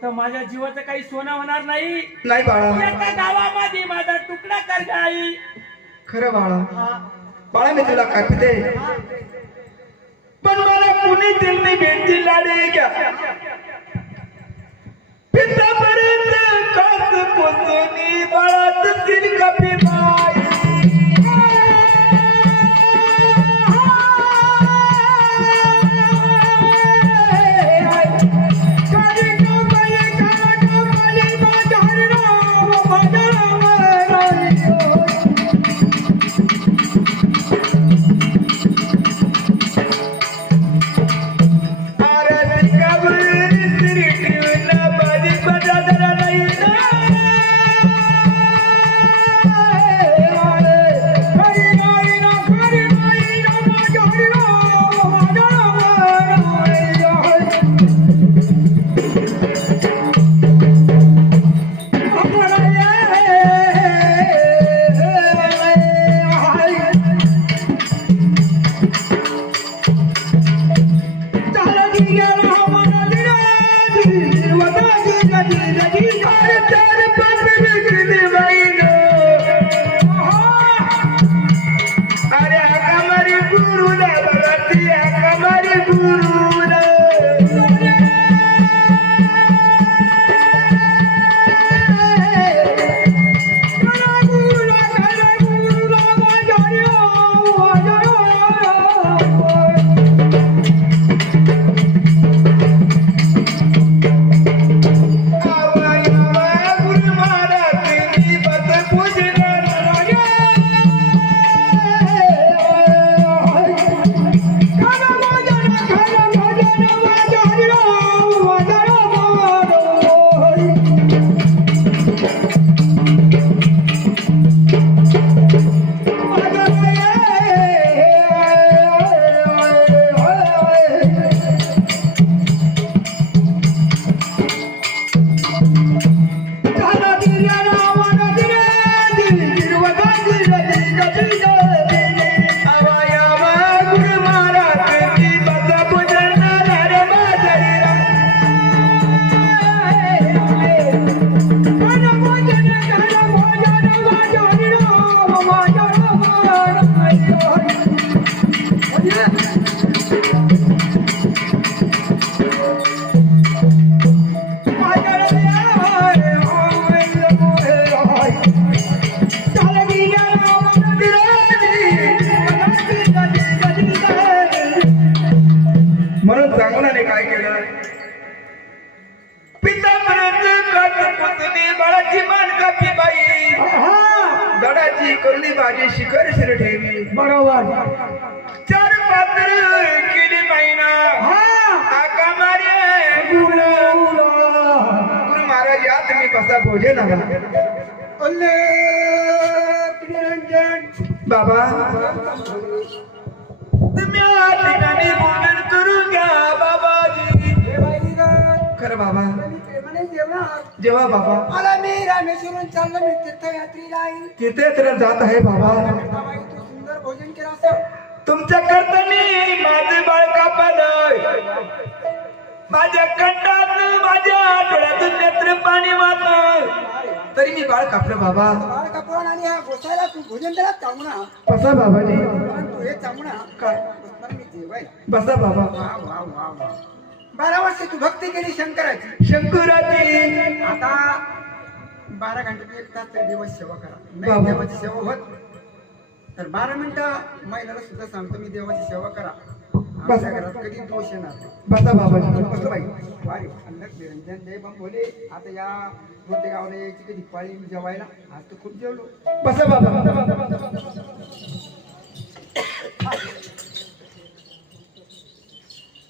तर माझ्या जीवाचं काही सोनं होणार नाही. नाही बाळा एका गावामध्ये माझा तुकडा कर ग आई. खरं बाळा बाळा मी तुला कापते पण मला कुणी दिल्ली भेटतील लाडे क्या पितापर्यंत कास पोचणी बाळात दिल कापी नाही. Come on, बरोबर. चार पात्र केली महिना आका मारे गुरु महाराज या तुम्ही कसा भोजन आला निरंजन बाबा तुम्ही या ठिकाणी भोजन करून घ्या बाबाजी खरं बाबा जेव्हा बाबा मला मी रामेश्वरून चाललो मी तीर्थयात्रीला आहे. तीर्थयात्रेला जात आहे बाबा तू सुंदर भोजन केलं असं तुमच्या करतानी माझे बाळ कापालय माझ्या कंठात माझ्या डोळ्यातून नेत्र पाणी वाहत तरी मी बाळ कापलं बाबा बाळ कापण आणि हा गोसायला तू भोजन दिला चांगला बसा बाबाजी तू हे चांगला काय बसणार मी जेवाय. बसा बाबा वा वा वा वा 12 वर्ष तू भक्ती केली शंकराची. शंकराची आता 12 घंटे 1 तास तरी देवाची सेवा करा. बाबा. नाही देवाची सेवा होत तर 12 मिनिटं महिलाला सुद्धा सांगतो मी देवाची सेवा करा. आमच्या घरात कधी दोष येणार नाही. बसा बाबाजी बसतो बाई वारे अल्लग निरंजन जय बम बोले. आता या मोठे गावला यायची कधी पाळी जेवायला आज तर खूप जेवलो. बसा बाबा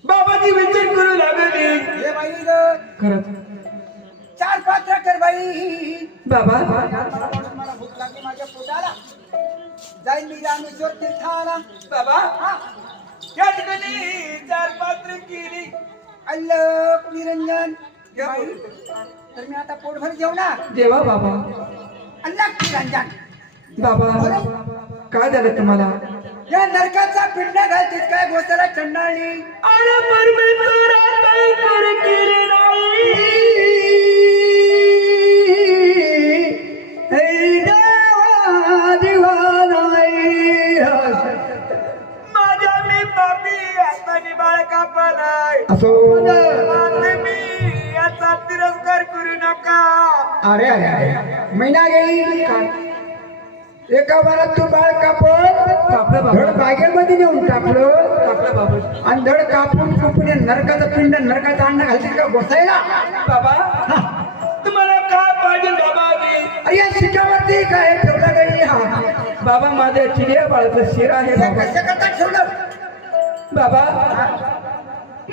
बाबाजी विचार करू लागली हे बाई खरंच 4-5 कर बाई. बाबा मला भूक लागली माझ्या पोटाला. जाईल मी रामेश्वर तीर्थाला. बाबा हा या ठिकाणी 4 पात्र केली अल्लग निरंजन बाई तर मी आता पोटभर जेवणार. जेव्हा बाबा अल्लग निरंजन बाबा काय झालं तुम्हाला या नरकाचा पिंड घालतीस काय गोष्टीला चंडाळली. अरे परमेश्वरा काही कर केले नाही हे देवा दिवानाई. माझ्या मी पापी हाताने बाळ कापलाय असो मी याचा तिरस्कार करू नका अरे अरे अरे महिना गेली एका वारात तू बाळ कापलं बाबा. धड बागेमध्ये नेऊन टाकलं आपलं बाबा आणि धड कापून कुपणे नरकाचं पिंड नरकाचं अन्न घालतील का गोसायला. बाबा तुम्हाला काय पाहिजे बाबाजी अरे या शिकावरती काय ठेवला गई हा बाबा माझ्या चिडिया बाळाचं शिर आहे बाबा कसं करता ठेवलं बाबा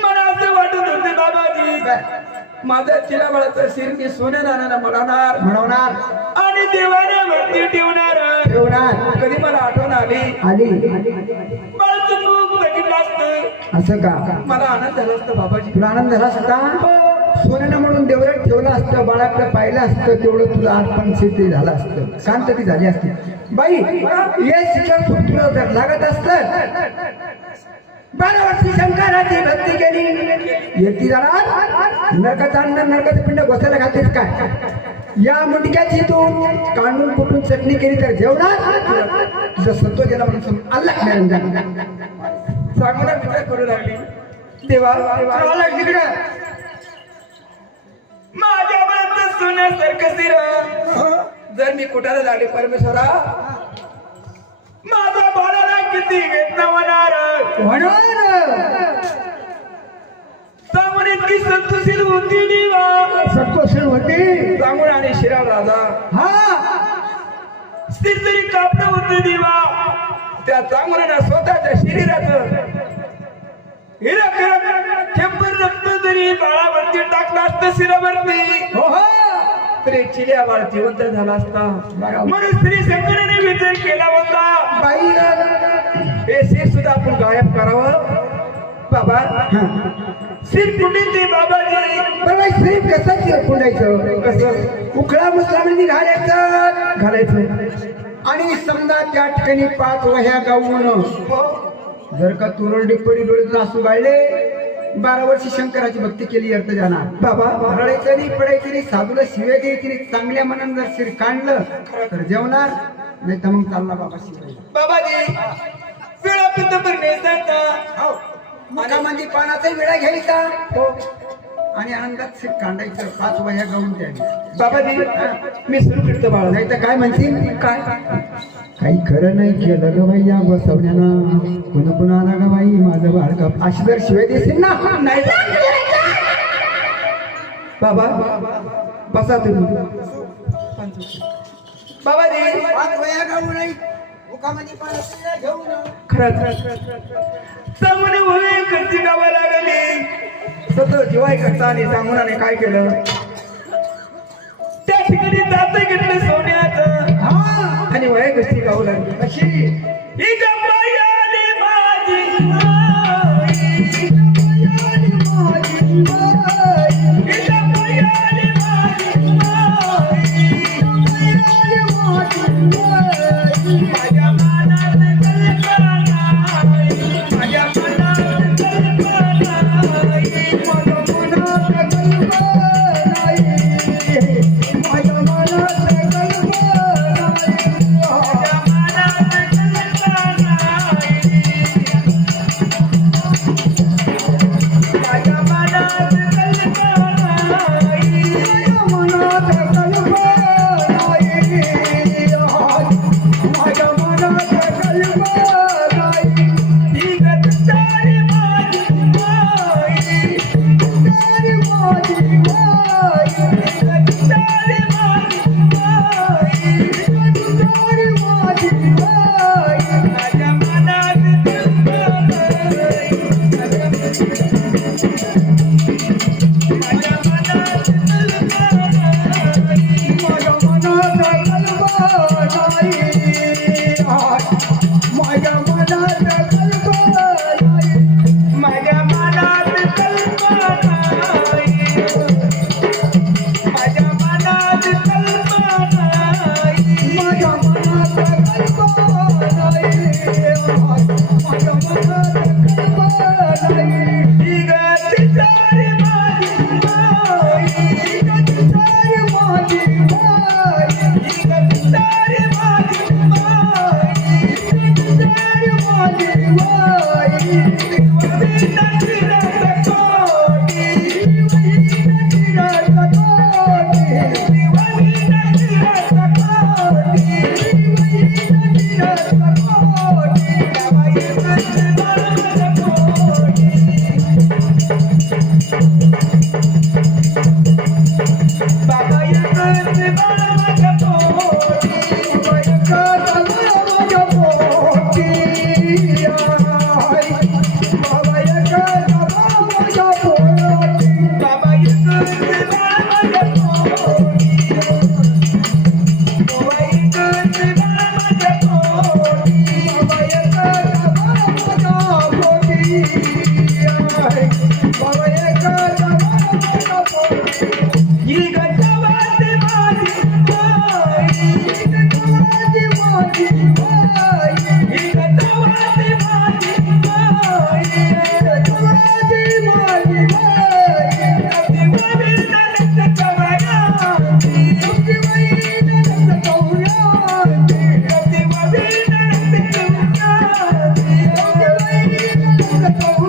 मला असं वाटत होते बाबाजी माझ्या चिडिया बाळाचं शिर मी सोन्या नाण्यानं बनवणार म्हणवणार आणि देवाने वरती ठेवणार ठेवणार कधी मला आठवण आली आली बाळाचं मुख बघितलं असतं असं का मला आनंद झाला असतं बाबाजी तुला आनंद झाला असता सोन्यानं म्हणून देवरात ठेवलं असतं बाळाकडे पाहिलं असतं तेवढं तुला अर्पण सिद्धी झालं असतं शांतती झाली असती. बाई हे शिक्षण तुला जर लागत असतं 12 वर्षी शंकराची भक्ती केली येती जाणार नरकाचं अन्न नरकाचं पिंड घोसायला घालतेस काय. या मुंडक्याची तू काढून कुठून चटणी केली तर जेवणार तुझं सत्व गेला म्हणून अल्लाह निरंजन सांगून विचार करू लागली देवा तिकडे माझ्या बाळाचं सोन्यासारखं शिर जर मी कुठाला लागले परमेश्वरा माझ्या बाळाला किती वेदना होणार सांगून इतकी संतोषील होती देवा सत्वशील होती सांगून आणि शिराव राजा हा स्थिर जरी कापलं होतं देवा त्या चांगल्यानं स्वतःच्या शरीराचं हिरा करत ठेपर रक्त जरी बाळावरती टाकलं असतं शिरावरती हो हो तरी चिल्या बाळ जिवंत झाला असता म्हणून श्री शंकराने विचार केला होता बाई हे शिर सुद्धा आपण गायब करावं बाबा शिर कुठे ते बाबाजी बरं श्री कसं चिरपुंडायचं कसं उखळा मुसलामणी घालायचं आणि समजा त्या ठिकाणी 5 वह्या गाऊन जर का तुरंडी पडी डोळ्यातून आसू गाळले 12 वर्षी शंकराची भक्ती केली अर्थ जाणार बाबा रडायचं नाही पडायचं नाही साधूला शिव्या द्यायची नाही चांगल्या मनानं जर शिर काढलं तर जेवणार नाही तर मग चालला बाबा शिवायला. बाबाजी वेळा पिंतपर नेसायचा हो मनामध्ये पानाचा विडा घ्यायचा हो आणि आनंदात शिर काढायचं 5 वह्या गाऊन द्यायला. बाबाजी मी सुरू करतो बाळा नाही तर काय म्हणतील काय काही खरं नाही केलं ग बाई या बसवण्यानं कोण कोण आला ग बाई माझं बाळका अशी जर शिवाय देशील ना नाही बाबा बसा तुम्ही बाबाजी 5 वह्या गाऊ नाही खरंच चांगले होय कशी गावा लागली स्वतः जीवाय करता आणि सांगूनाने काय केलं त्या ठिकाणी दात घेतलं सोन्याचं आणि वय कशी गाऊ लागली अशी ही गप्पाई आली माझी आई, ही गप्पाई आली माझी आई, ही गप्पाई आली माझी आई, ही गप्पाई आली माझी आई. माझ्या मनात कल्पना आई, माझ्या मनात कल्पना आई, माझ्या मनात कल्पना आई, माझ्या मनात कल्पना Oh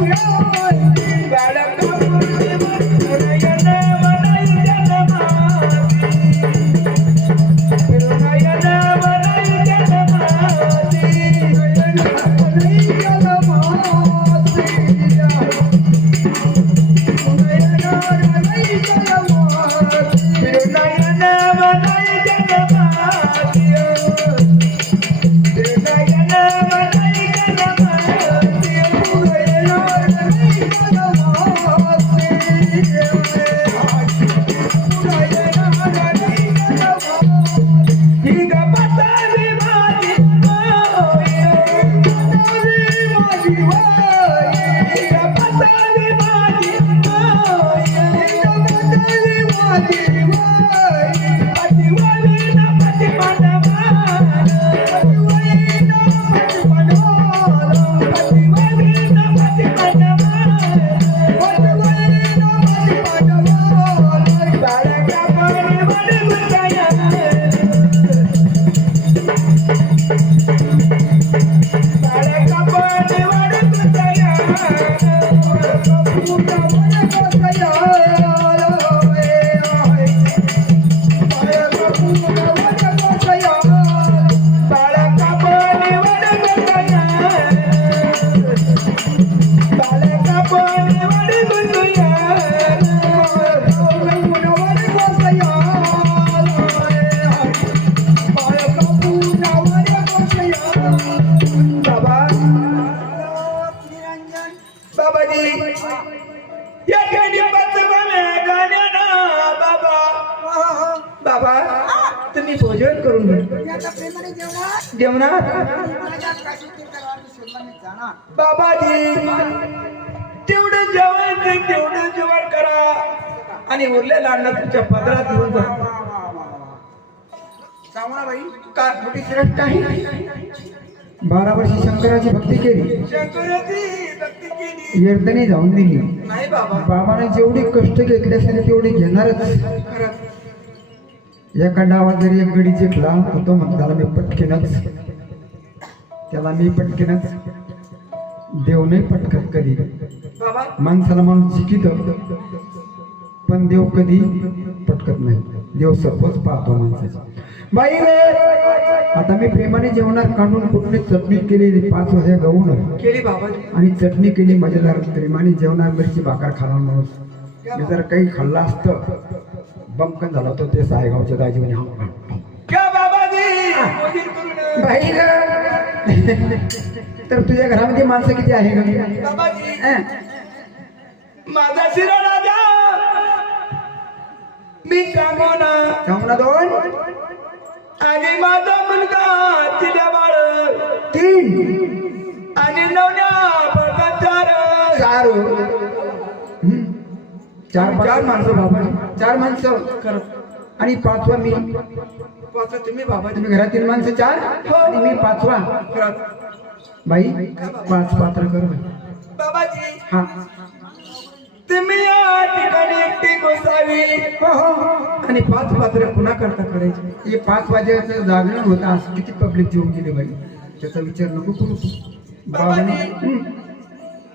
बाबाजी या गाण्यानं बाबा बाबा तुम्ही भोजन करून घ्या जेवणात बाबाजी तेवढं जेवण तेवढं जेवण करा आणि उरलेला अन्न तुमच्या पदरात घेऊन जा बाई काय मोठी श्रेष्ठ आहे 12 वर्षी शंकराची भक्ती केली शंकराची भक्ती केली येरतनी जाऊन दिली नाही बाबा बाबाने जेवढी कष्ट घेतले असते तेवढे घेणारच खरंच एका डावात जरी एक गडी जिंकला तर तो म्हणतो त्याला मी पटकेनच देव नाही पटकत कधी बाबा माणसाला माणूस जिंकित पण देव कधी पटकत नाही देव सर्वच पाहतो माणसाची बाई रे आता मी प्रेमाने जेवणात काढून कुठली चटणी केली 5 वाजता गहून केली बाबाजी आणि चटणी केली मजेदार प्रेमाने जेवणात मिरची भाकर खाला माणूस मी जर काही खाल्लं असतं बमकन झाला होता ते सायगावच्या दाजी म्हणे क्या बाबाजी भोजन करून बाई ग तर तुझ्या घरामध्ये माणसं किती आहे ग बाबाजी अं? माझा शिरा राजा मी कामोना कामना 2 आणि माझा मुलगा तिला बाळ 3 आणि नवऱ्या बघा 4 4 माणसं बाबा 4 माणसं खरंच आणि 5वा मी पाच तुम्ही बाबाजी तुम्ही घरातील माणसं 4 आणि मी 5वा खरंच बाई 5 पात्र कर बाई. बाबाजी हा तुम्ही या ठिकाणी एकटी गोसावी हो हो आणि 5 पात्र पुन्हा करता करायचे हे 5 वाजेचं जागरण होतं आज किती पब्लिक जेवून गेले बाई त्याचा विचार नको करू तू बाबाने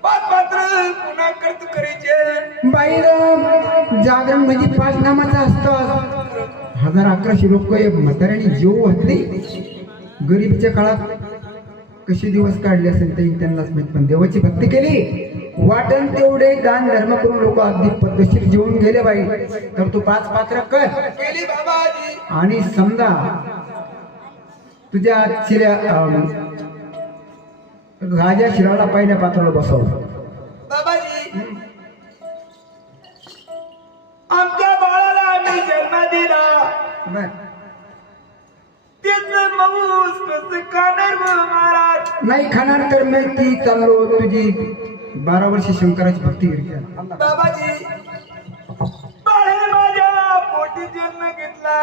5 पात्र पुन्हा करत करायचे बाई जागरण म्हणजे 5 नामाचं असतं 1000-1100 लोक म्हाताऱ्याने जेव घातली गरिबीच्या काळात कसे दिवस काढले असेल ते त्यांनाच माहित पण देवाची भक्ती केली वाटण तेवढे दान धर्म करून लोक अगदी पद्धतशीर जेवून गेले बाई तर तू 5 पात्र कर केली बाबाजी आणि समजा तुझ्या राजा शिराला पहिल्या पात्रावर बसवलं बाबाजी आमच्या बाळाला आम्ही जन्म दिला त्याच माऊस कसं खाणार महाराज नाही खाणार तर मी ती चाललो तुझी 12 वर्षी शंकराची भक्ती केली बाबाजी बाळाने माझ्या पोटी जन्म घेतला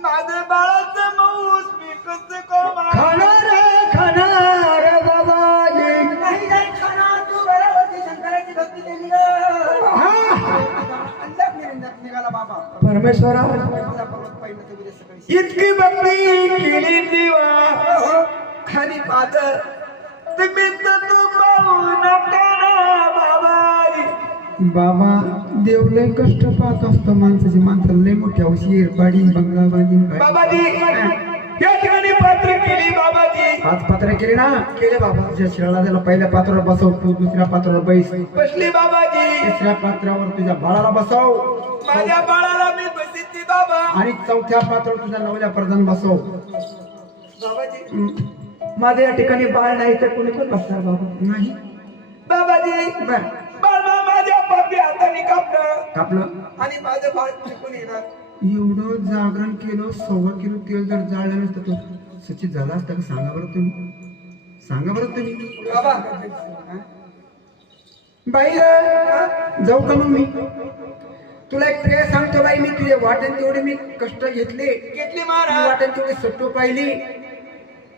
माझं बाळाचं माऊस मी कसं खाणार बाबाजी नाही नाही खाणार तू बाळावरती शंकराची भक्ती केली निघाला बाबा परमेश्वरा इतकी भक्ती केली देवा खाली पादर तुम्ही तर तू पाहू नका ना बाबाजी बाबा देव लय कष्ट पाहत असतो माणसाची माणसाला लय मोठ्या औषधी पाडी बंगला बांधून बाबाजी या ठिकाणी पात्र केली बाबाजी 5 पात्र केले ना केले बाबा तुझ्या शिराला त्याला पहिल्या पात्रावर बसव तू दुसऱ्या पात्रावर बैस बसली बाबाजी तिसऱ्या पात्रावर तुझ्या बाळाला बसव माझ्या बाळाला मी बसितली बाबा आणि 4थ्या पात्रावर तुझ्या नवल्या प्रधान बसव बाबाजी माझ्या या ठिकाणी बाळ नाही तर कोणी पण बसणार बाबा नाही बाबाजी बर बाळ माझ्या पापी हाताने कापलं कापलं आणि माझं बाळ शिकून येणार एवढं जागरण केलं 1.25 किलो तेल जर जाळलं नसतं तो सचित झाला असता का सांगा बरं तुम्ही बाबा बाई जाऊ का मग मी तुला एक प्रिय सांगतो बाई मी तुझे वाटेल तेवढे मी कष्ट घेतले घेतली महाराज वाटेल तेवढे सट्टू पाहिली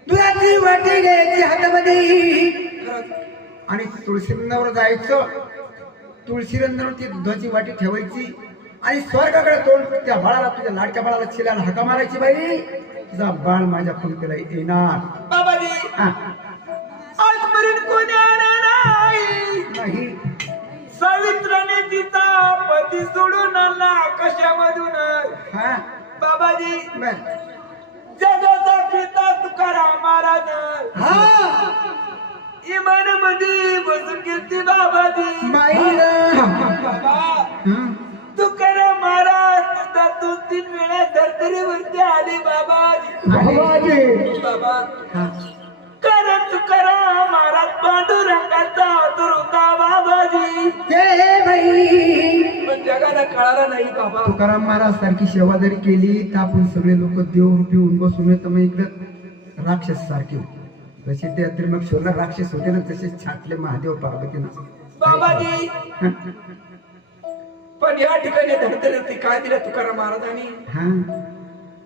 दुधाची वाटी घ्यायची हातामध्ये आणि तुळशीरंदावर जायचं तुळशीरंदावर ती दुधाची वाटी ठेवायची आणि स्वर्गाकडे तोंड त्या बाळाला तुझ्या लाडक्या बाळाला चिलाला हाका मारायची बाई तुझा बाळ माझ्या पंक्तीला येणार बाबाजी हा. आजपर्यंत कोणी आलं नाही सावित्राने तिचा पती सोडून आणला कशामधून हा बाबाजी बर जगाचा पिता तुकाराम महाराज इमान मध्ये बसून कीर्ती बाबाजी बाई बाबा तुकाराम महाराज सुद्धा 2-3 वेळा धर्तरीवरती आले बाबाजी बाबाजी बाबा कारण तुकाराम महाराज पांडुरंगाचा तुरुंगावा एखादा कळाला नाही बाबा. तुकाराम महाराज सारखी सेवा जरी केली तर आपण सगळे लोक देव रूपी होऊन बसून तर मग इकडं राक्षस सारखे जसे ते त्रिमक्षोरला राक्षस होते ना तसेच छाटले महादेव पार्वतीनं. बाबाजी पण या ठिकाणी धडधडती काय दिलं तुकाराम महाराजांनी. हा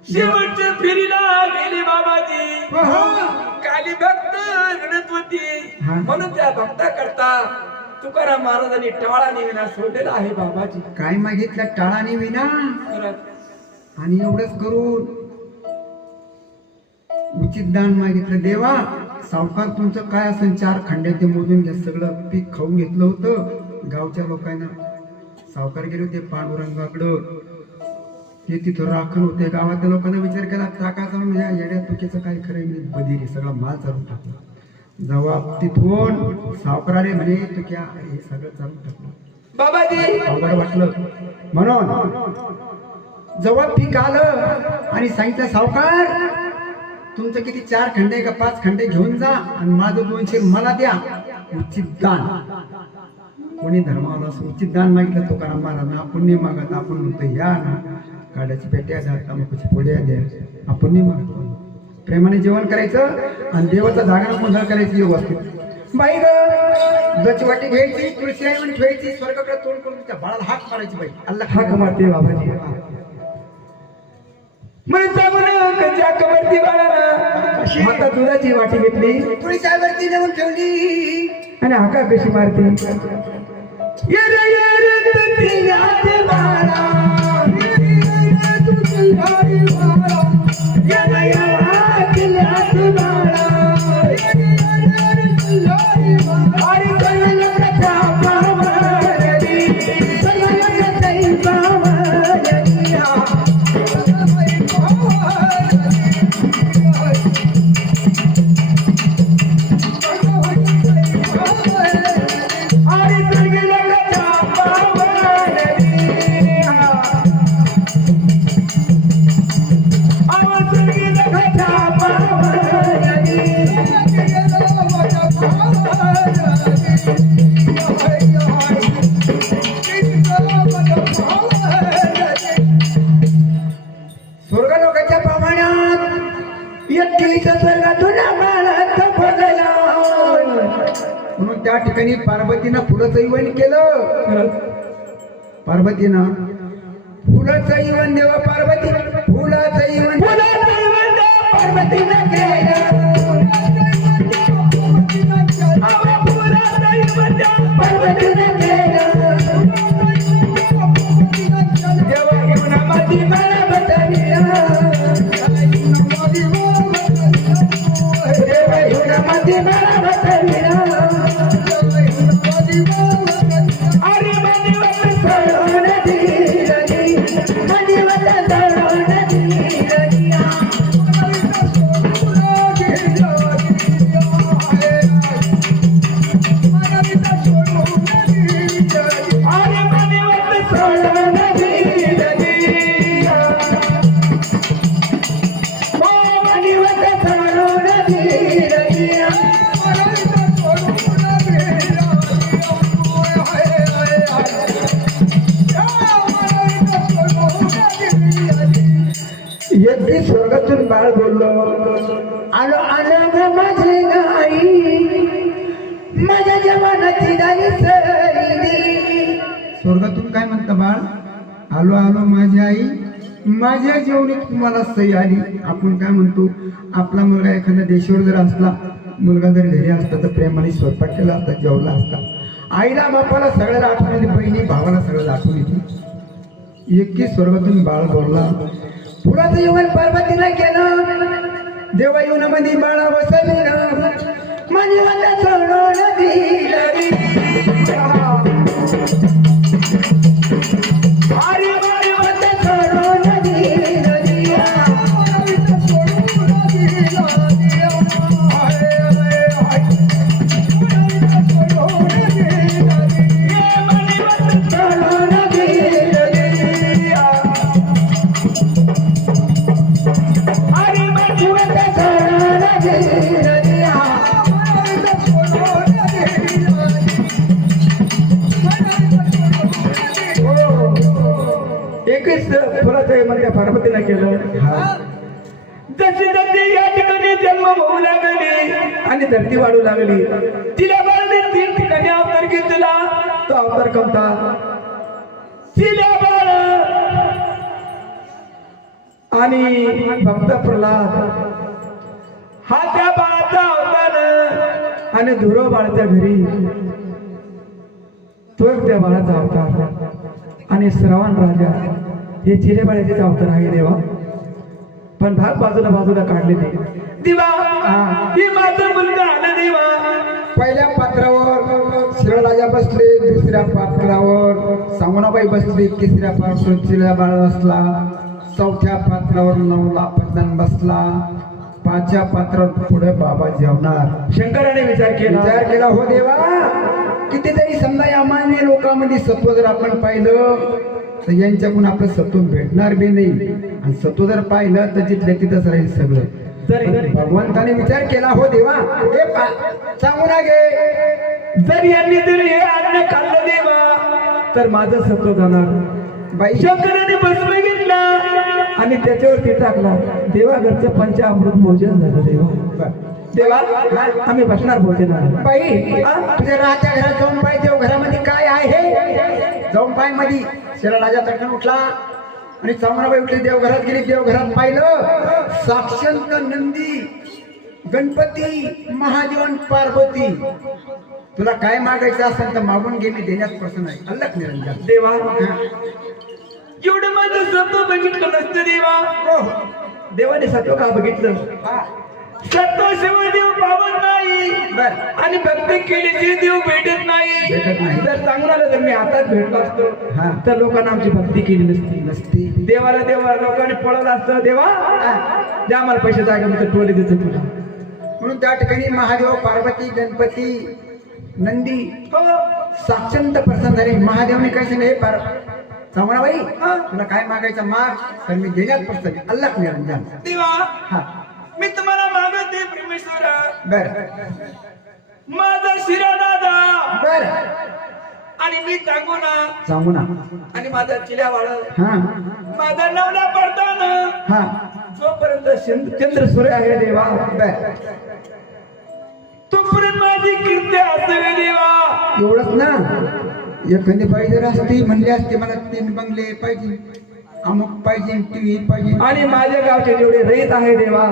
शेवटच्या फेरीला गेली बाबाजी. काली भक्त रडत होती हा. म्हणून त्या भक्ता करता तुकाराम महाराजांनी टाळा निविना सोडलेला आहे बाबाजी. काय मागितलं टाळाने विना खरंच. आणि एवढंच करून उचित दान मागितलं. देवा सावकार तुमचं काय असेल 4 खंडे ते मोजून घ्या. सगळं पीक खाऊन घेतलं होतं गावच्या लोकांना. सावकार गेले होते पांडुरंगाकडं. ते तिथं राखण होते. गावातल्या लोकांना विचार केला टाका जाऊन या येड्या तुकीचं काही खरं नाही. बदिरी सगळा माल चालून टाकला. जेव्हा तिथून सावकाराने म्हणे तुक्या हे सगळं चालून टाकलं. बाबाजी अवघड वाटलं म्हणून जेव्हा पीक आलं आणि सांगितलं सावकार तुमचं किती 4 खंडे का 5 खंडे घेऊन जा आणि माझं 200 मला द्या उचित दान. कोणी धर्माला असं उचित दान मागितलं तुकाराम महाराजांना. आपण नाही मागत. आपण म्हणतो या ना काड्याची पेट्या द्या तंबाखूची पोळ्या द्या. आपण नाही मागतो. प्रेमाने जेवण करायचं आणि देवाचा जागा गोंधळ करायची व्यवस्थित. बाई ग जची वाटी घ्यायची तुळशी आई म्हणून ठेवायची. स्वर्गाकडे तोंड करून त्या बाळाला हाक मारायची. बाई अल्लाह हाक मारते बाबाजी. म्हणता म्हणून कच्या कमरती बाळाला हातात दुधाची वाटी घेतली तुळशी आईवरती नेऊन ठेवली. आणि हाका कशी मारते. येरे येरे तुझी याद बाळा, येरे येरे तुझी याद बाळा, येरे येरे याद बाळा, येरे येरे तुझी याद बाळा. अरे सगळं कथा पावली, सगळं कथा पावली. स्वर्गलोकाच्या पावण्यात एकटीचा स्वर्गातून बाळात बदला. म्हणून त्या ठिकाणी पार्वतीनं फुलाचं इवन केलं. पार्वतीनं फुलाचं इवन देवा पार्वती फुलाचं इवन पार्वतीनं केलं. पार्वतीनं केलं. देवा घेऊन माती मला बदलिया. देवा घेऊन माती मला बदलिया. अरे मनीवत सोडून दिली, मनीवत सोडून दिली. अरे मनीवत सोडून दिली. ओ मनीवत सोडून दिली. एकटी स्वर्गातून बाळ बोललो आलो आलो ग माझी आई, माझ्या जवानाची झाली सरी. स्वर्गातून काय म्हणतं बाळ. आलो आलो माझी आई माझ्या जेवणीत तुम्हाला सई आली. आपण काय म्हणतो आपला मुलगा एखाद्या देशावर जर असला, मुलगा जर घरी असता तर प्रेमाने स्वयंपाक केला असता, जेवला असता. आईला बापाला सगळ्याला आठवण येते, बहिणी भावाला सगळ्याला आठवण येते. एकटी स्वर्गातून बाळ बोलला. फुलाचं जेवण पार्वतीला केलं. देवा येऊन मध्ये बाळा बसविलं. माझी वाटा सोडून दिलं. अरे माझी वाटा सोडून दिलं. अरे करायचं आहे म्हणजे पार्वतीला केलं. जशी जशी या ठिकाणी जन्म होऊ लागली आणि धरती वाढू लागली, तिला बाळाने 3 ठिकाणी अवतार घेतला. तो अवतार कोणता? तिला बाळ आणि भक्त प्रल्हाद हा त्या बाळाचा अवतार आणि धुरो बाळाच्या घरी तो एक त्या बाळाचा अवतार आणि श्रावण राजा हे चिरे बाळाचे अवतार आहे देवा. पण भाग बाजूला काढले ते देवा. ही माझा मुलगा आला देवा. पहिल्या पात्रावर शिवराजा बसले, दुसऱ्या पात्रावर सांगुणाबाई बसली, तिसऱ्या पात्रावर चिराबाळ बसला, चौथ्या पात्रावर नवला प्रधान बसला, 5व्या पात्रावर पुढे बाबा जेवणार. शंकराने विचार केला हो देवा. कितीतरी समजा या मानवी लोकांमध्ये सत्व जर आपण पाहिलं तर यांच्याकडून आपलं सत्व भेटणार बी नाही, आणि सत्व जर पाहिलं तर तिथल्या तिथंच राहील सगळं. भगवंताने विचार केला हो देवा. हे सांगू ना गे, जर यांनी जर हे अन्न खाल्लं देवा तर माझं सत्व जाणार. बाई शंकराने भस्म घेतला आणि त्याच्यावरती टाकला. देवा घरचं पंचामृत भोजन झालं देवा. देवा आम्ही बसणार भोजनाला. बाई तुझ्या राहत्या घरात जाऊन पाय, देव घरामध्ये काय आहे जाऊन पाय मध्ये. शिवराजा तडकन उठला आणि चामराबाई उठली, देवघरात गेली. देवघरात पाहिलं साक्षात नंदी, गणपती, महादेव आणि पार्वती. तुला काय मागायचं असेल तर मागून घे, मी देण्यात प्रसन्न आहे. अल्लख निरंजन. देवा एवढं माझं सत्व बघितलं नसतं देवा. देवाने सत्व का बघितलं? सत्व शिवाय देव पावत नाही आणि भक्ती केली देव भेटत नाही. जर चांगला जर मी हातात भेटलो असतो तर लोकांना आमची भक्ती केली नसती. देवाला लोकांनी पळवलं असतं. देवा जे आम्हाला पैसे जागा मी तर टोले देतो तुला. म्हणून त्या ठिकाणी महादेव, पार्वती, गणपती, नंदी साक्षात प्रसन्न झाले. महादेवने काय सांगितलं, हे पार चामराबाई तुला काय मागायचं माग, तर मी देण्यात प्रसन्न. अल्लख निरंजन. देवा मी तुम्हाला मागते परमेश्वरा. बर माझा शिरा दादा बर आणि मी सांगू ना. आणि माझा चिल्या वाळ, हा माझा नवला पडताना हा जोपर्यंत चंद्र सूर्य आहे देवा बर तोपर्यंत माझी कीर्ती असावी देवा. एवढंच ना. एखादी बाई जर असती म्हणली असते मला 3 बंगले पाहिजे, अमुक पाहिजे, टीव्ही पाहिजे, आणि माझ्या गावचे जेवढे रहित आहे देवा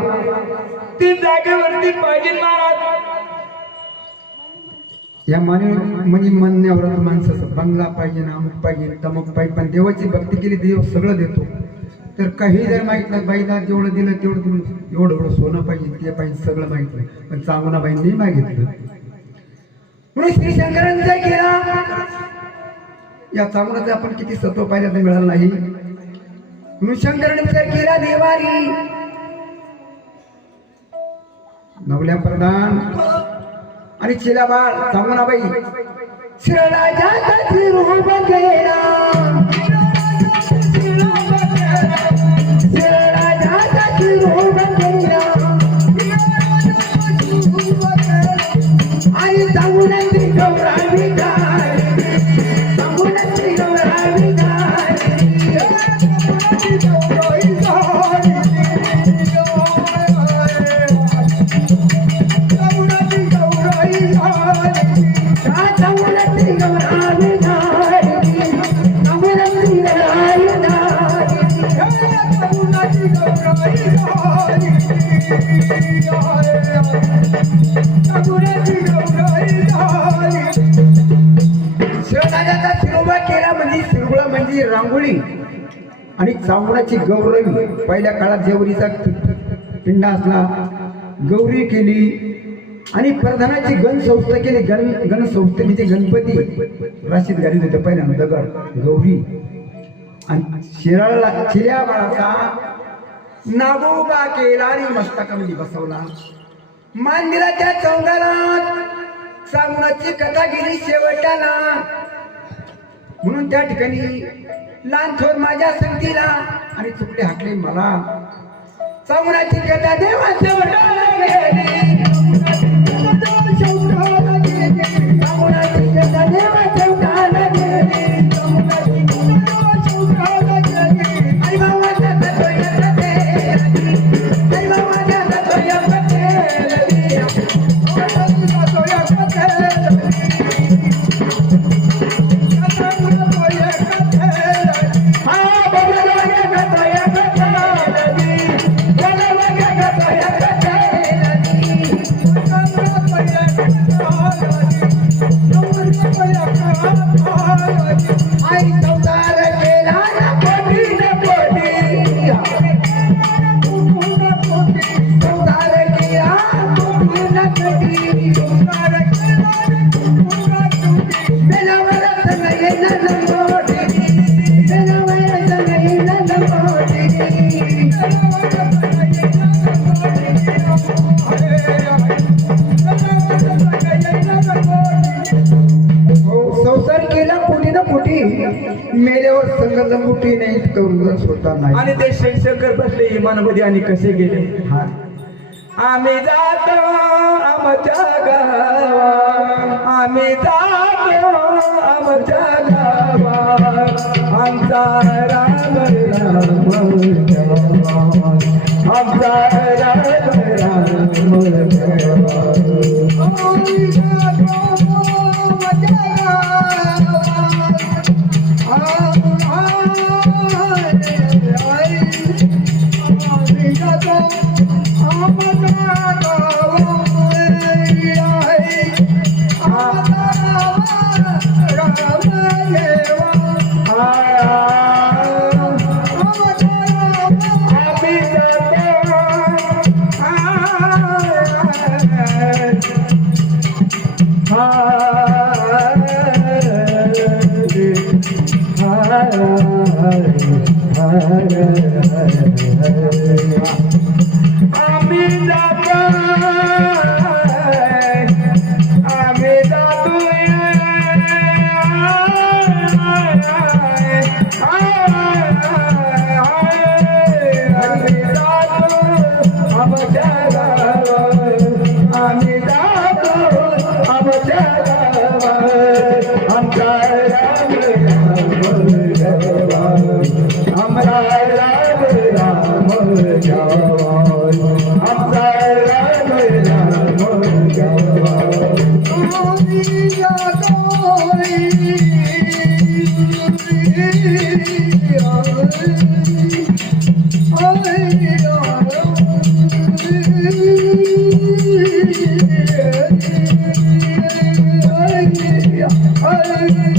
ती जागेवरती पाहिजे महाराज. या म्हणजे म्हणण्यावर माणसाचं बंगला पाहिजे ना, अमुक पाहिजे, तमुक पाहिजे. पण देवाची भक्ती केली देव सगळं देतो. तर काही जर माहित नाही, बाईला जेवढं दिलं तेवढं दिलं, एवढं सोनं पाहिजे, ते पाहिजे, सगळं माहित नाही. पण चांगुना बाईंनी मागितलं म्हणून श्री शंकरांचा केला. या चांगुनाचं आपण किती सत्व पाहिलं तर मिळालं नाही. म्हणून शंकराने विचार केला, देवारी नवल्या प्रधान आणि चिलाबाळ चांगुनाबाई शिवराजाचा रूप गेला, शिवराजाचा रूप गेला आणि चांगुनाची गौरावी गाय, चांगुनाची गौरावी गाय. शिवराजाचा शिरोबा केला म्हणजे शिरगुळा म्हणजे रांगोळी आणि चांगुणाची गौरवी. पहिल्या काळात जेवरीचा पिंडा असला, गौरी केली आणि प्रधानाची गणसंस्था केली. गणसंस्थे म्हणजे गणपती राशीत घालीत होते पहिल्यांदा दगड गौरी. आणि चिल्या बाळाचा नागोबा केला आणि मस्तकामध्ये बसवला. मान दिला त्या चौंगाला. चांगुणाची कथा गेली शेवटाला. म्हणून त्या ठिकाणी लहान थोर माझ्या संगतीला आणि चुकले हाकले मला. चांगुणाची कथा देवा शेवटाला गेली. चांगुणाची कथा देवा शेवटाला गेली. आणि बाबा ना पोटी मेल्यावर संघ जमुटी नाही करून स्वतः नाही आणि ते शिक्षक बसले इमानामध्ये आणि कसे गेले हा आम्ही जातो आमच्या गावा आम्ही जातो आमच्या गावा आमचा राम राम जवा आमचा राम राम Hallelujah.